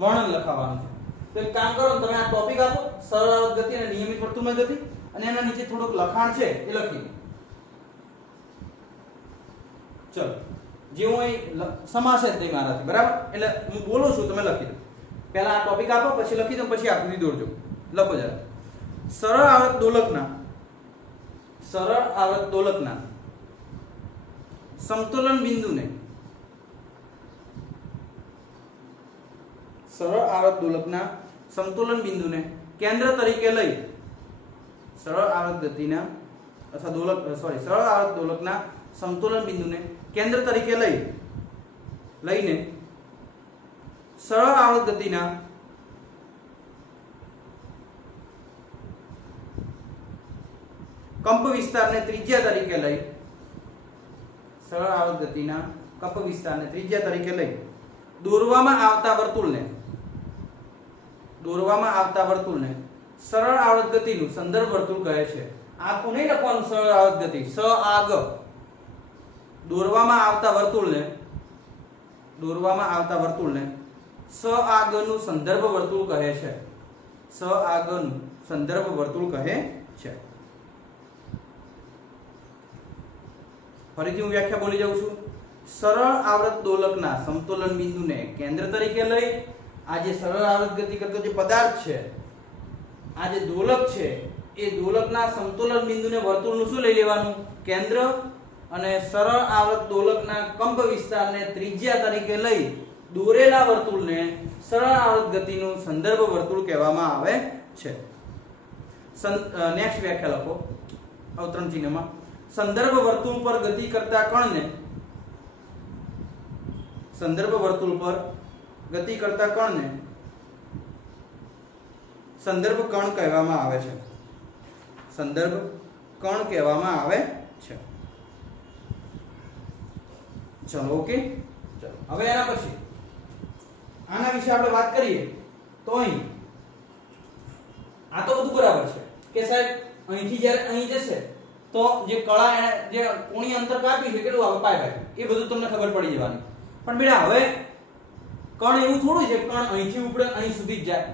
વર્ણન લખાવવાનું છે. તો એક કામ કરો, તમે આ ટોપિક આપો, સરળ આવર્ત ગતિ અને નિયમિત વર્તુળમય ગતિ, અને એના નીચે થોડુંક લખાણ છે એ લખી દો. ચલો જે હું અહીં સમાસ જ નહીં મારાથી, બરાબર? એટલે હું બોલું છું, તમે લખી દો. પહેલા આ ટોપિક આપો, પછી લખી દો, પછી આકૃતિ દોરજો. લખો જરા. સરળ આવર્ત દોલકના સમતોલન બિંદુને સરળ આવર્ત દોલકના સમતોલન બિંદુને કેન્દ્ર તરીકે લઈ સરળ આવર્ત ગતિના અથવા સરળ આવર્ત દોલકના સમતોલન બિંદુને કેન્દ્ર તરીકે લઈને સરળ આવર્ત ગતિના કંપ વિસ્તારને ત્રિજ્યા તરીકે લઈ સરળ આવર્ત ગતિના કંપ વિસ્તારને ત્રિજ્યા તરીકે લઈ દોરવામાં આવતા વર્તુળને સરળ આવર્ત ગતિનું સંદર્ભ વર્તુળ કહે છે. આ તો નહીં લખવાનું સરળ આવર્ત ગતિ, સ આગ. દોરવામાં આવતા વર્તુળને સ આગનું સંદર્ભ વર્તુળ કહે છે. સ આગનું સંદર્ભ વર્તુળ કહે છે. ફરીથી હું વ્યાખ્યા બોલી જાઉં છું. સરળ આવર્ત દોલકના સમતોલન બિંદુને કેન્દ્ર તરીકે લઈ આ જે સરળ આવર્ત ગતિ કરતો જે પદાર્થ છે, આ જે દોલક છે, એ દોલકના સમતોલન બિંદુને વર્તુળનું શું લઈ લેવાનું? કેન્દ્ર. અને સરળ આવર્ત દોલકના કંપ વિસ્તારને ત્રિજ્યા તરીકે લઈ દોરેલા વર્તુળને સરળ આવર્ત ગતિનું સંદર્ભ વર્તુળ કહેવામાં આવે છે. નેક્સ્ટ વ્યાખ્યા લખો અવતરણ ચિહ્નમાં. સંદર્ભ વર્તુળ પર ગતિ કરતા કણને સંદર્ભ કણ કહેવામાં આવે છે. સંદર્ભ કણ કહેવામાં આવે છે. ચલો ઓકે. ચલો હવે એના પછી આના વિશે આપણે વાત કરીએ તો અહીં આ તો બધું બરાબર છે કે સાહેબ અહીંથી જ્યારે અહીં જશે તો જે કળા એને જે કોણીય અંતર કાપ્યું છે કેટલું આવે? પાય પાય. એ બધું તમને ખબર પડી જવાની. પણ બેટા હવે કણ એવું થોડું છે કણ અહીંથી ઉપડે અહીં સુધી જ જાય,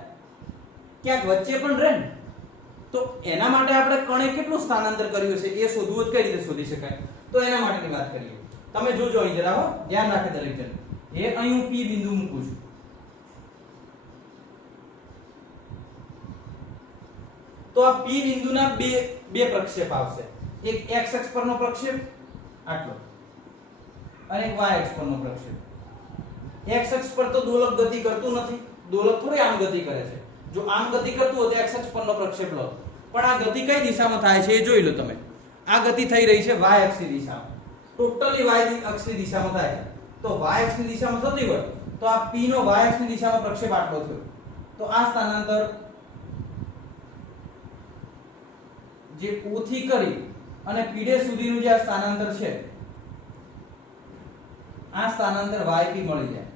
ક્યાંક વચ્ચે પણ રહે ને. તો એના માટે આપણે કણે કેટલું સ્થાનાંતર કર્યું છે એ શોધવું કઈ રીતે શોધી શકાય? તો એના માટેની વાત કરીએ. તમે જોજો અહીં જરા, હો ધ્યાન રાખે દરેક જણ. એ અહીં હું P બિંદુ મૂકું છું. તો આ P બિંદુના બે પ્રક્ષેપ આવશે. એક x અક્ષ પરનો પ્રક્ષેપ આટલો અને એક y અક્ષ પરનો પ્રક્ષેપ. x અક્ષ પર તો દોલક ગતિ કરતું નથી, દોલક થોડી આમ ગતિ કરે છે. જો આમ ગતિ કરતું હોય તો x અક્ષ પરનો પ્રક્ષેપ લો, પણ આ ગતિ કઈ દિશામાં થાય છે એ જોઈ લો તમે. આ ગતિ થઈ રહી છે y અક્ષની દિશામાં, ટોટલી y અક્ષની દિશામાં થાય છે. તો y અક્ષની દિશામાં થતી હોય તો આ P નો y અક્ષની દિશામાં પ્રક્ષેપ આટલો થયો. તો આ સ્થાનાંતર જે O થી કરી અને P' સુધીનું જે આ સ્થાનાંતર છે, આ સ્થાનાંતર yp મળી જાય.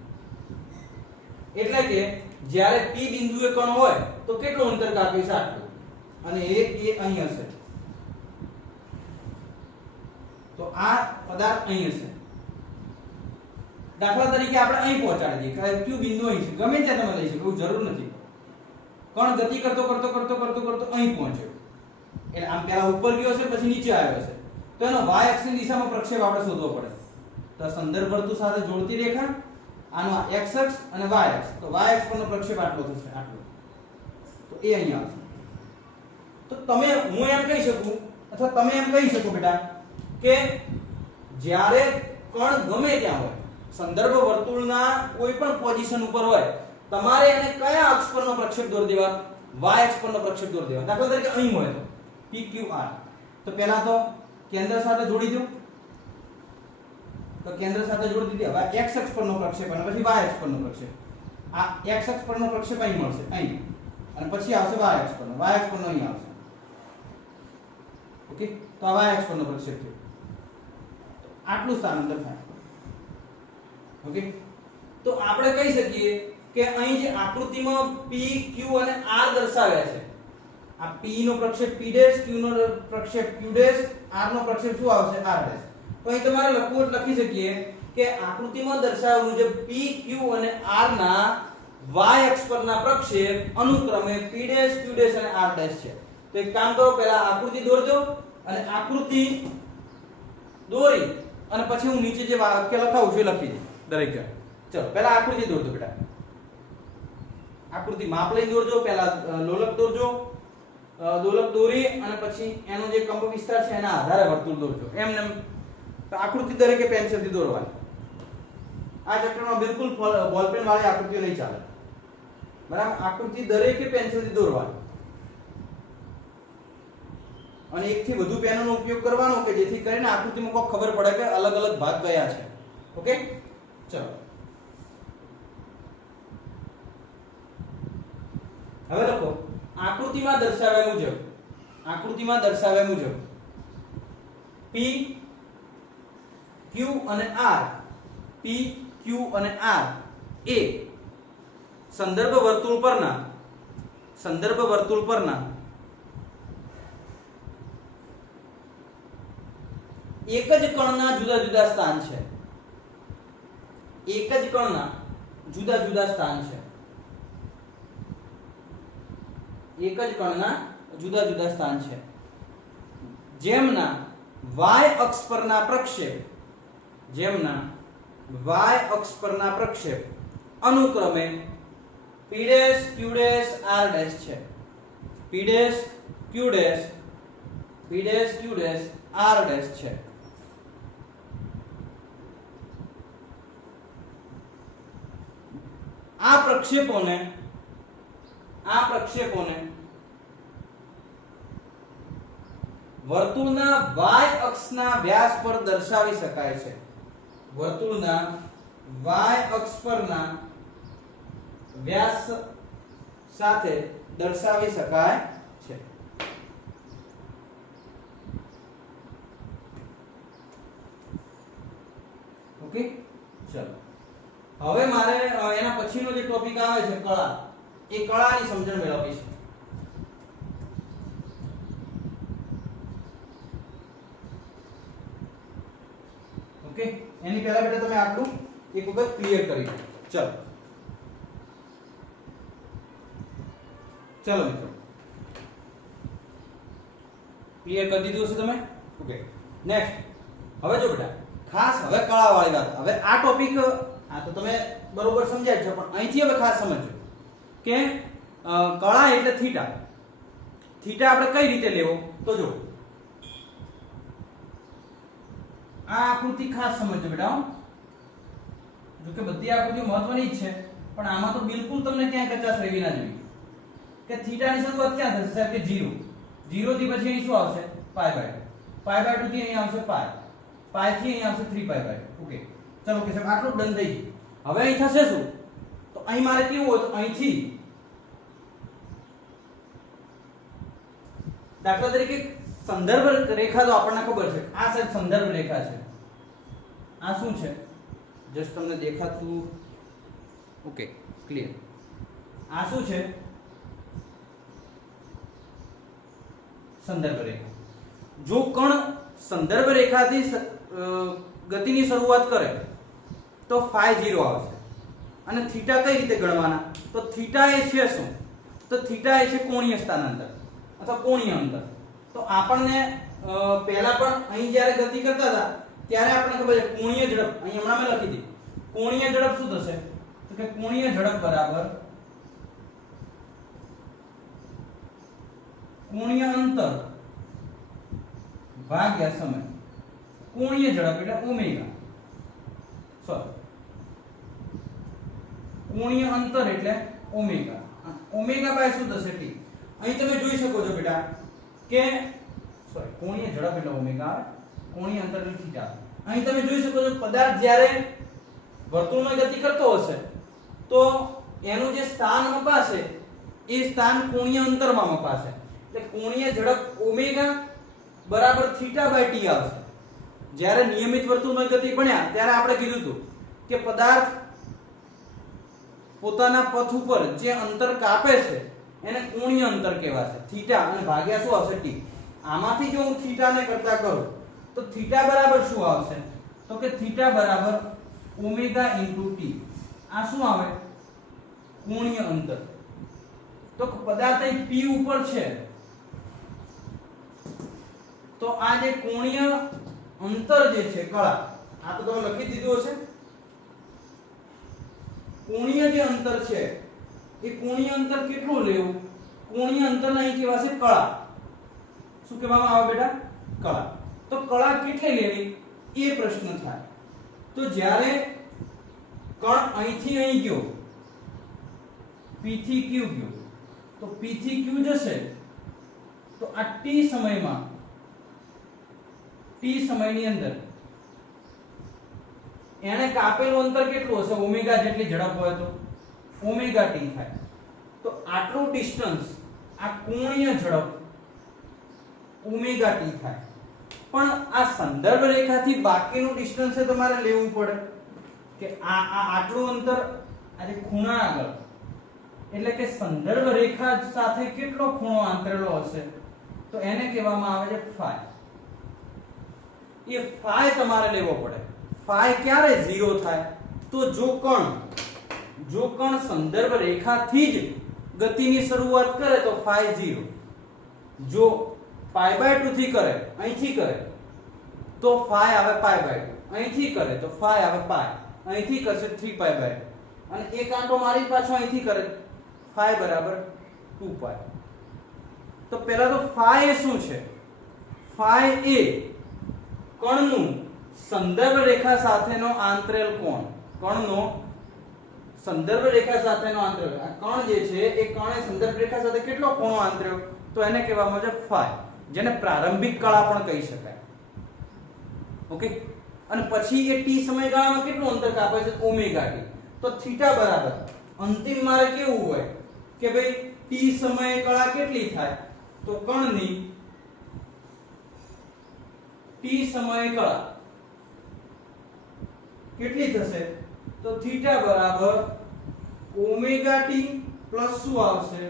એટલે કે જ્યારે P બિંદુએ કણ હોય તો કેટલું અંતર કાપ્યું છે? આટલું. અને એ અહીં હશે. તો આ પદાર્થ અહીં હશે. દાખલા તરીકે આપણે અહીં પહોંચાડી દઈએ કે Q બિંદુ અહીં છે, ગમે ત્યાં તમે લઈ શકો, એવું જરૂર નથી. કણ ગતિ કરતો અહીં પહોંચ્યો. એટલે આમ પહેલા ઉપર ગયો છે પછી નીચે આવ્યો છે, તો એનો y અક્ષની દિશામાં પ્રક્ષેપ આપણે શોધવો પડે. તો સંદર્ભ વર્તુળ સાથે જોડતી રેખા, આનો x અક્ષ અને y અક્ષ. તો y અક્ષ પરનો પ્રક્ષેપ આટલો થશે, આટલો. તો એ અહીં આવશે. તો હું એમ કહી શકું અથવા તમે એમ કહી શકો બેટા કે જ્યારે કણ ગમે ત્યાં હોય, સંદર્ભ વર્તુળના કોઈ પણ પોઝિશન ઉપર હોય, તમારે એને કયા અક્ષ પરનો પ્રક્ષેપ દોરી દેવા? y અક્ષ પરનો પ્રક્ષેપ દોરી દેવા. દાખલા તરીકે અહીં હોય તો PQR, તો પહેલા તો કેન્દ્ર સાથે જોડી દો. તો કેન્દ્ર સાથે જોડી દીધી. હવે x અક્ષ પરનો પ્રક્ષેપ અને પછી y અક્ષ પરનો પ્રક્ષેપ. આ x અક્ષ પરનો પ્રક્ષેપ અહીં મળશે, અહીં, અને પછી આવશે y અક્ષ પરનો. y અક્ષ પરનો અહીં આવશે. ઓકે. તો આ y અક્ષ પરનો પ્રક્ષેપ થયો. આટલું સ્થાનાંતર થાય. ઓકે. તો આપણે કહી શકીએ કે અહીં જે આકૃતિમાં P, Q અને R દર્શાવ્યા છે, આ P નો પ્રક્ષેપ P', Q નો પ્રક્ષેપ Q', R નો પ્રક્ષેપ શું આવશે? R'. તો અહીં તમારે લખી શકીએ કે આકૃતિમાં દર્શાવેલું જે P, Q અને R ના y અક્ષ પરના પ્રક્ષેપ અનુક્રમે P', Q' અને R' છે. તો એક કામ કરો, પહેલા આકૃતિ દોરજો અને આકૃતિ દોરી અને પછી હું નીચે જે વાક્ય લખાવું છું એ લખી દઈ દરેક જણ. ચલો પહેલા આકૃતિ દોરજો બેટા. આકૃતિ માપ લઈ દોરજો, પહેલા લોલક દોરજો. દોલક દોરી અને પછી એનો જે કંપ વિસ્તાર છે એના આધારે વર્તુળ દોરજો. એમને તો આકૃતિ દરેકે પેન્સિલથી દોરવાની. આ ચેપ્ટરમાં બિલકુલ બોલપેન વાળી આકૃતિઓ નહીં ચાલે. બરાબર, આકૃતિ દરેકે પેન્સિલથી દોરવાની. અને એકથી વધુ પેનનો ઉપયોગ કરવાનો કે જેથી કરીને આકૃતિમાં કોઈ ખબર પડે કે અલગ અલગ ભાગ કયા છે. ઓકે, ચલો હવે લખો. આકૃતિમાં દર્શાવ્યા મુજબ P Q અને R એ સંદર્ભ વર્તુળ પરના એક જ કણના જુદા જુદા સ્થાન છે. એક જ કણના જુદા જુદા સ્થાન છે. એક જ કણના જુદા જુદા સ્થાન છે જેમના y અક્ષ પરના પ્રક્ષેપ અનુક્રમે P', Q', R' છે. P', Q', R' છે. આ પ્રક્ષેપોને વર્તુળના y અક્ષના વ્યાસ પર દર્શાવી શકાય છે. વર્તુળના y અક્ષ પરના વ્યાસ સાથે દર્શાવી શકાય છે. ઓકે, ચલો હવે મારે એના પછીનો જે ટોપિક આવે છે કળા, એ કળાની સમજણ મેળવવી છે. ઓકે, એની પહેલા બેટા તમે આટલું એક વખત ક્લિયર કરી લો. ચલો મિત્રો, ક્લિયર કરી દીધું હશે તમે. Okay, next. હવે જો બેટા ખાસ હવે કળા વાળી વાત. હવે આ ટોપિક આ તો તમે બરોબર સમજાય છે, પણ અહીંથી હવે ખાસ સમજો કે કળા એટલે થીટા. થીટા આપણે કઈ રીતે લેવો તો જો આ આકૃતિ ખાસ સમજો બેટા. જો કે બધી આકૃતિઓ મહત્વની જ છે, પણ આમાં તો બિલકુલ તમને ક્યાંય કચાશ રહેવી ના જોઈએ કે થીટાની શરૂઆત ક્યાં થશે સાહેબ કે 0 થી પછી અહીં શું આવશે π/2, π/2 થી અહીં આવશે π, π થી અહીં આવશે 3π/2. ઓકે, ચલો કે સાહેબ આટલું ડન થઈ ગયું. હવે અહીં થશે શું? તો અહીં મારે કેવું હોય તો અહીંથી દાખલા તરીકે સંદર્ભ રેખા તો આપણને ખબર છે. આ સાહેબ સંદર્ભ રેખા છે. આ શું છે? જસ્ટ તમને દેખાતું. Okay, clear. આ શું છે? સંદર્ભ રેખા. જો કણ સંદર્ભ રેખાથી ગતિની શરૂઆત કરે તો φ0 આવશે. અને થીટા કઈ રીતે ગણવાના? તો થીટા એ છે શું? તો થીટા એ છે કોણીય સ્થાનાંતર અથવા કોણીય અંતર. તો આપણને પહેલા પણ અહીં જ્યારે ગતિ કરતા હતા ત્યારે આપણને ખબર છે કોણીય ઝડપ. અહીં હમણાં મેં લખી દીધી. કોણીય ઝડપ શું થશે? તો કે કોણીય ઝડપ બરાબર કોણીય અંતર ભાગ્યા સમય. કોણીય ઝડપ એટલે ઓમેગા. કોણીય અંતર એટલે ઓમેગા. ઓમેગા બાય શું થશે? ટી. અહીં તમે જોઈ શકો છો બેટા કે કોણીય ઝડપ એટલે ઓમેગા આવે, કોણીય અંતર એટલે થીટા. અહીં તમે જોઈ શકો છો પદાર્થ જ્યારે વર્તુળમાં ગતિ કરતો હશે તો એનું જે સ્થાન મપાશે એ સ્થાન કોણીય અંતરમાં મપાશે. એટલે કોણીય ઝડપ ઓમેગા બરાબર થીટા બાય ટી આવશે. જ્યારે નિયમિત વર્તુળમાં ગતિ ભણ્યા ત્યારે આપણે કીધું હતું કે પદાર્થ પોતાના પથ ઉપર જે અંતર કાપે છે એને કોણીય અંતર કહેવાશે. થીટા અને ભાગ્યા શું આવશે? ટી. આમાંથી જો હું થીટાને કરતા કરું તો થીટા બરાબર શું આવશે? તો કે થીટા બરાબર ઓમેગા ઇન્ટુ ટી. આ શું આવે? કોણીય અંતર. તો પદાર્થ અહીં P ઉપર છે તો આ જે કોણીય અંતર જે છે કળા આ તો તમે લખી દીધું હશે. કોણીય જે અંતર છે એ કોણીય અંતર કેટલું લેવું? કોણીય અંતરને અહીં કહેવાશે કળા. શું કહેવામાં આવે બેટા? કળા. તો કળા કેટલી લેવી એ પ્રશ્ન થાય. તો જ્યારે કણ અહીંથી અહીં ગયો, P થી Q ગયો, તો P થી Q જશે તો આ t સમયની અંદર એને કાપેલું અંતર કેટલું હશે? ઓમેગા જેટલી ઝડપ હોય તો ઓમેગા t થાય. તો આટલું ડિસ્ટન્સ આ કોણીય ઝડપ ઓમેગા t થાય. પણ આ સંદર્ભ રેખાથી બાકીનું ડિસ્ટન્સ તમારે લેવું પડે કે આટલું અંતર આ જે ખૂણા આગળ એટલે કે સંદર્ભ રેખા સાથે કેટલો ખૂણો આંતરેલો હશે તો એને કહેવામાં આવે છે ફાઈ. એ ફાઈ તમારે લેવો પડે. ફાઈ ક્યારે 0 થાય? તો જો કણ સંદર્ભ રેખાથી જ ગતિની શરૂઆત કરે તો ફાઈ 0. જો π/2 થી કરે, અહીંથી કરે તો ફાઈ આવે π/2. અહીંથી કરે તો ફાઈ આવે π. અહીંથી કરશે 3π/2 અને એક આંટો મારી પાછો અહીંથી કરે ફાઈ બરાબર 2π. તો પહેલા તો ફાઈ એ શું છે? ફાઈ એ કણનું સંદર્ભ રેખા સાથેનો આંતરેલ કોણ. કણનો સંદર્ભ રેખા સાથેનો આંતરેલ, આ કણ જે છે એ કણે સંદર્ભ રેખા સાથે કેટલો ખૂણો આંતર્યો તો એને કહેવામાં આવે છે ફાઈ, જેને પ્રારંભિક કળા પણ કહી શકાય. ઓકે. અને પછી એ t સમયગાળામાં કેટલું અંતર કાપે છે? Omega t. તો થીટા બરાબર અંતિમ મારે કેવું હોય કે ભાઈ t સમયે કળા કેટલી થાય? તો કણની t સમયે કળા કેટલી થશે? તો થીટા બરાબર ઓમેગા t પ્લસ શું આવશે?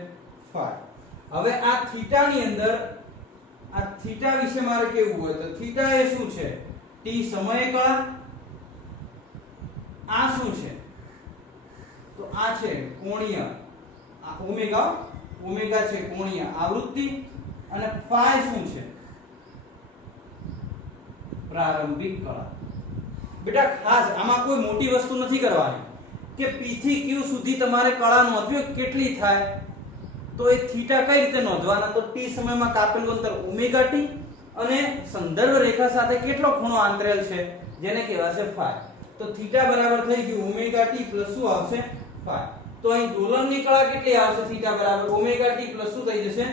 ફાઈ. હવે આ થીટા ની અંદર આ થીટા વિશે મારે કેવું હોય તો થીટા એ શું છે? t સમયે કળા. આ શું છે? તો આ છે કોણીય, આ ઓમેગા છે કોણીય આવૃત્તિ અને ફાઈ શું છે? પ્રારંભિક કળા. બેટા ખાસ આમાં કોઈ મોટી વસ્તુ નથી કરવાની કે P થી Q સુધી તમારે કળા નોંધવી કેટલી થાય તો એ થીટા કઈ રીતે નોંધવાના? તો t સમયમાં કાપેલું અંતર ઓમેગા t અને સંદર્ભ રેખા સાથે કેટલો ખૂણો આંતરેલ છે જેને કહેવાશે ફાઈ. તો થીટા બરાબર થઈ ગયું ઓમેગા t પ્લસ શું આવશે? ફાઈ. તો અહીં દોલનની કળા કેટલી આવશે? થીટા બરાબર ઓમેગા t પ્લસ શું થઈ જશે?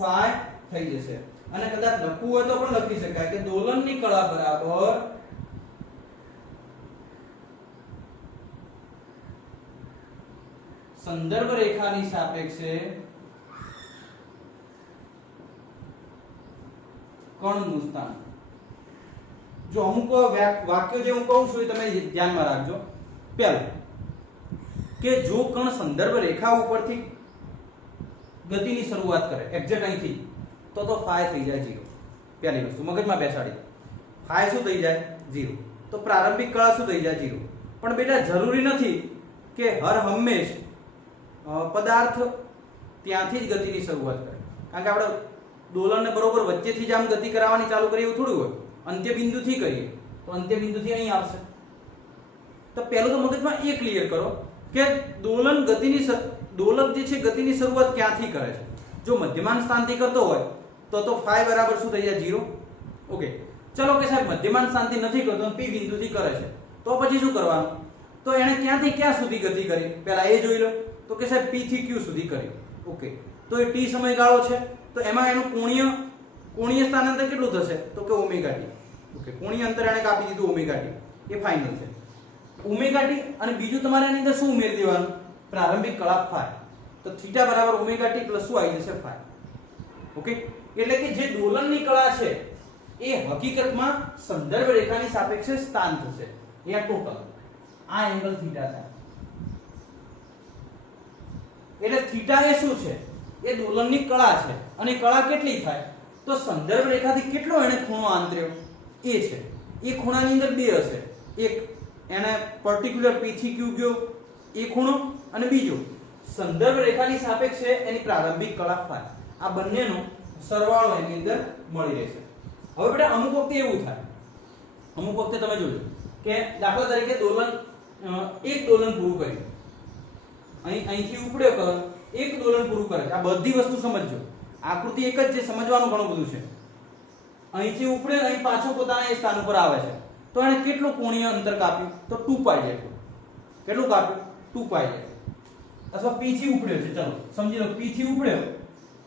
ફાઈ થઈ જશે. અને કદાચ લખવું હોય તો પણ લખી શકાય કે દોલનની કળા બરાબર સંદર્ભ રેખાની સાપેક્ષે કણનું સ્થાન. જો અમુક વાક્યો જે હું કહું છું એ તમે ધ્યાનમાં રાખજો. પહેલું કે જો કણ સંદર્ભ રેખા ઉપરથી ગતિની શરૂઆત કરે એક્ઝેક્ટ અહીંથી તો ફાઈ થઈ જાય 0. પહેલી વસ્તુ મગજમાં બેસાડી. ફાઈ શું થઈ જાય? 0. તો પ્રારંભિક કળા શું થઈ જાય? 0. પણ બેટા જરૂરી નથી કે હર હંમેશ પદાર્થ ત્યાંથી જ ગતિની શરૂઆત કરે. કારણ કે આપણે દોલનને બરોબર વચ્ચેથી જ આમ ગતિ કરાવવાની ચાલુ કરીએ એવું થોડું હોય. અંત્ય બિંદુથી કરીએ તો અંત્ય બિંદુથી અહીં આવશે. તો પહેલું તો મગજમાં એ ક્લિયર કરો કે દોલક જે છે ગતિની શરૂઆત ક્યાંથી કરે છે. જો મધ્યમાન સ્થાનથી કરતો હોય તો ફાઈ બરાબર શું થઈ જાય? 0. ઓકે. ચલો કે સાહેબ મધ્યમાન સ્થાનથી નથી કરતો P બિંદુથી કરે છે તો પછી શું કરવાનું? તો એને ક્યાંથી ક્યાં સુધી ગતિ કરી પહેલા એ જોઈ લો. તો કે સાહેબ P થી Q સુધી કરી. ઓકે. તો એ t સમયગાળો છે તો એમાં એનું કોણીય સ્થાનાંતર કેટલું થશે? તો કે ઓમેગા t. ઓકે. કોણીય અંતર એને કાપી દીધું ઓમેગા t. એ ફાઇનલ છે ઓમેગા t. અને બીજું તમારે આની અંદર શું ઉમેરી દેવાનું? પ્રારંભિક કળા ફાઈ. તો થીટા બરાબર ઓમેગા t પ્લસ શું આવી જશે? ફાઈ. ઓકે. એટલે કે જે દોલનની કળા છે એ હકીકતમાં સંદર્ભ રેખાની સાપેક્ષે સ્થાન થશે. એ આ ટોટલ આ એંગલ થીટા છે. એટલે થીટા એ શું છે? એ દોલનની કળા છે. અને કળા કેટલી થાય? તો સંદર્ભ રેખાથી કેટલો એને ખૂણો આંતર્યો એ છે. એ ખૂણાની અંદર બે હશે. એક એને પર્ટિક્યુલર P થી Q ગયો એ ખૂણો અને બીજો સંદર્ભ રેખાની સાપેક્ષે એની પ્રારંભિક કળા ફાઈ. આ બંનેનો સરવાળો એની અંદર મળી રહેશે. હવે બેટા અમુક વખતે એવું થાય, અમુક વખતે તમે જોજો કે દાખલા તરીકે દોલન એક દોલન પૂરું કર્યું, અહીંથી ઉપડ્યો કરો, એક દોલન પૂરું કરે. આ બધી વસ્તુ સમજજો, આકૃતિ એક જ છે, સમજવાનું ઘણું બધું છે. અહીંથી ઉપડે અહીં પાછો પોતાના એ સ્થાન ઉપર આવે છે, તો એને કેટલું કોણીય અંતર કાપ્યું? તો 2π જેટલું. કેટલું કાપ્યું? 2π જેટલું. અથવા p થી ઉપડ્યો છે, ચલો સમજી લો, p થી ઉપડ્યો,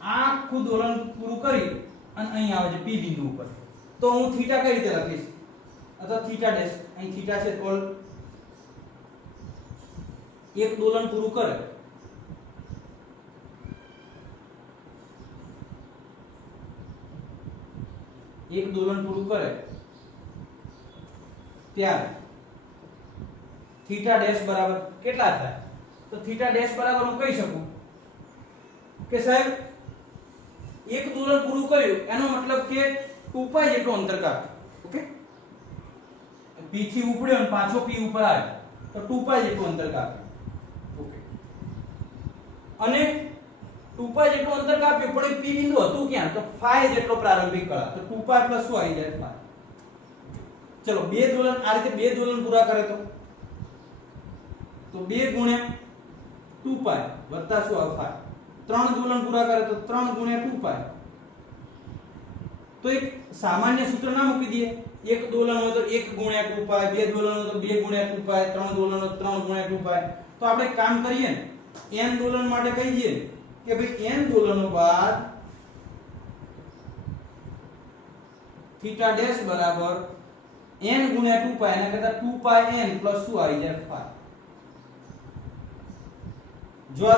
આખું દોલન પૂરું કરી અને અહીં આવે છે p બિંદુ ઉપર. તો હું થીટા કઈ રીતે લખીશ? અથવા થીટા ડેશ, અહીં થીટા છે કોલ, એક દોલન પૂરું કરે ત્યારે થીટા ડેશ બરાબર કેટલા થાય? તો થીટા ડેશ બરાબર હું કહી શકું કે સાહેબ એક દોલન પૂરું કર્યું એનો મતલબ કે 2π જેટલું અંતર કાપ્યું. ઓકે, p થી ઉપડ્યો અને પાછો p ઉપર આવ્યો તો 2π જેટલું અંતર કાપ્યું. ઓકે, અને 2π જેટલું અંતર કાપ્યું, પણ એ p બિંદુ હતું ક્યાં? તો phi જેટલો પ્રારંભિક કળા. તો 2π પ્લસ શું આવી જાય? phi. ચલો બે દોલન આ રીતે બે દોલન પૂરા કરે તો 2 ગુણ્યા 2π વત્તા શું આવે? phi. ત્રણ દોલન પૂરા કરે તો 3 ગુણ્યા 2π. તો એક સામાન્ય સૂત્ર ના મૂકી દઈએ? એક દોલન હોય તો 1 ગુણ્યા 2π, બે દોલન હોય તો 2 ગુણ્યા 2π, ત્રણ દોલન હોય તો 3 ગુણ્યા 2π. તો આપણે કામ કરીએ ને, n દોલન માટે કહી દઈએ કે ભાઈ n દોલનો બાદ થીટા ડેશ બરાબર n ગુણ્યા 2π, એના કરતા 2πn પ્લસ શું આવી જાય? phi. જો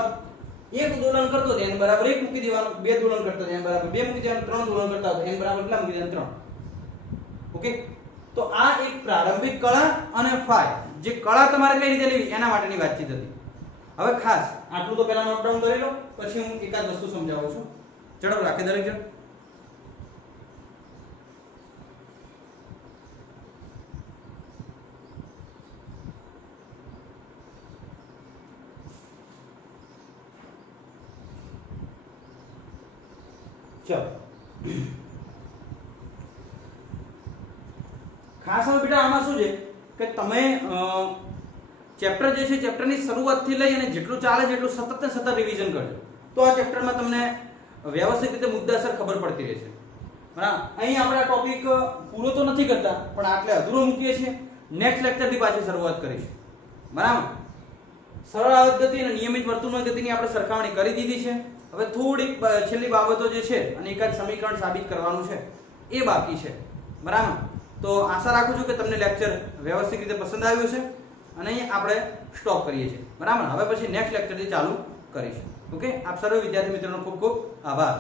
એક દોલન કરતો તો n બરાબર 1 મૂકી દેવાનું, બે દોલન કરતો તો n બરાબર 2 મૂકી દેવાનું, ત્રણ દોલન કરતા તો n બરાબર કેટલા મૂકી દેવાનું? 3. ઓકે, તો આ એક પ્રારંભિક કળા અને phi, જે કળા તમારે કઈ રીતે લેવી એના માટેની વાતચીત હતી. હવે ખાસ આટલું તો પહેલા નોટ ડાઉન કરી લો, પછી હું એકાદ વસ્તુ સમજાવું છું. ઝડપ રાખે દરેક જણ. ચલો ખાસ હવે બેટા આમાં શું છે કે તમે ચેપ્ટર જે છે ચેપ્ટરની શરૂઆતથી લઈ અને જેટલું ચાલે છે એટલું સતત ને સતત રિવિઝન કરજો, તો આ ચેપ્ટરમાં તમને વ્યવસ્થિત રીતે મુદ્દાસર ખબર પડતી રહેશે. બરાબર, અહીં આપણે આ ટોપિક પૂરો તો નથી કરતા, પણ આટલે અધૂરો મૂકીએ છીએ. નેક્સ્ટ લેક્ચરથી પાછી શરૂઆત કરીશું. બરાબર, સરળ આવર્ત ગતિ અને નિયમિત વર્તુળની ગતિની આપણે સરખામણી કરી દીધી છે. હવે થોડીક છેલ્લી બાબતો જે છે અને એકાદ સમીકરણ સાબિત કરવાનું છે એ બાકી છે. બરાબર, તો આશા રાખું છું કે તમને લેક્ચર વ્યવસ્થિત રીતે પસંદ આવ્યું છે અને અહીં આપણે સ્ટોપ કરીએ છીએ. બરાબર, હવે પછી નેક્સ્ટ લેક્ચરથી ચાલુ કરીશું. ઓકે, આપ સર્વ વિદ્યાર્થી મિત્રોનો ખૂબ ખૂબ આભાર.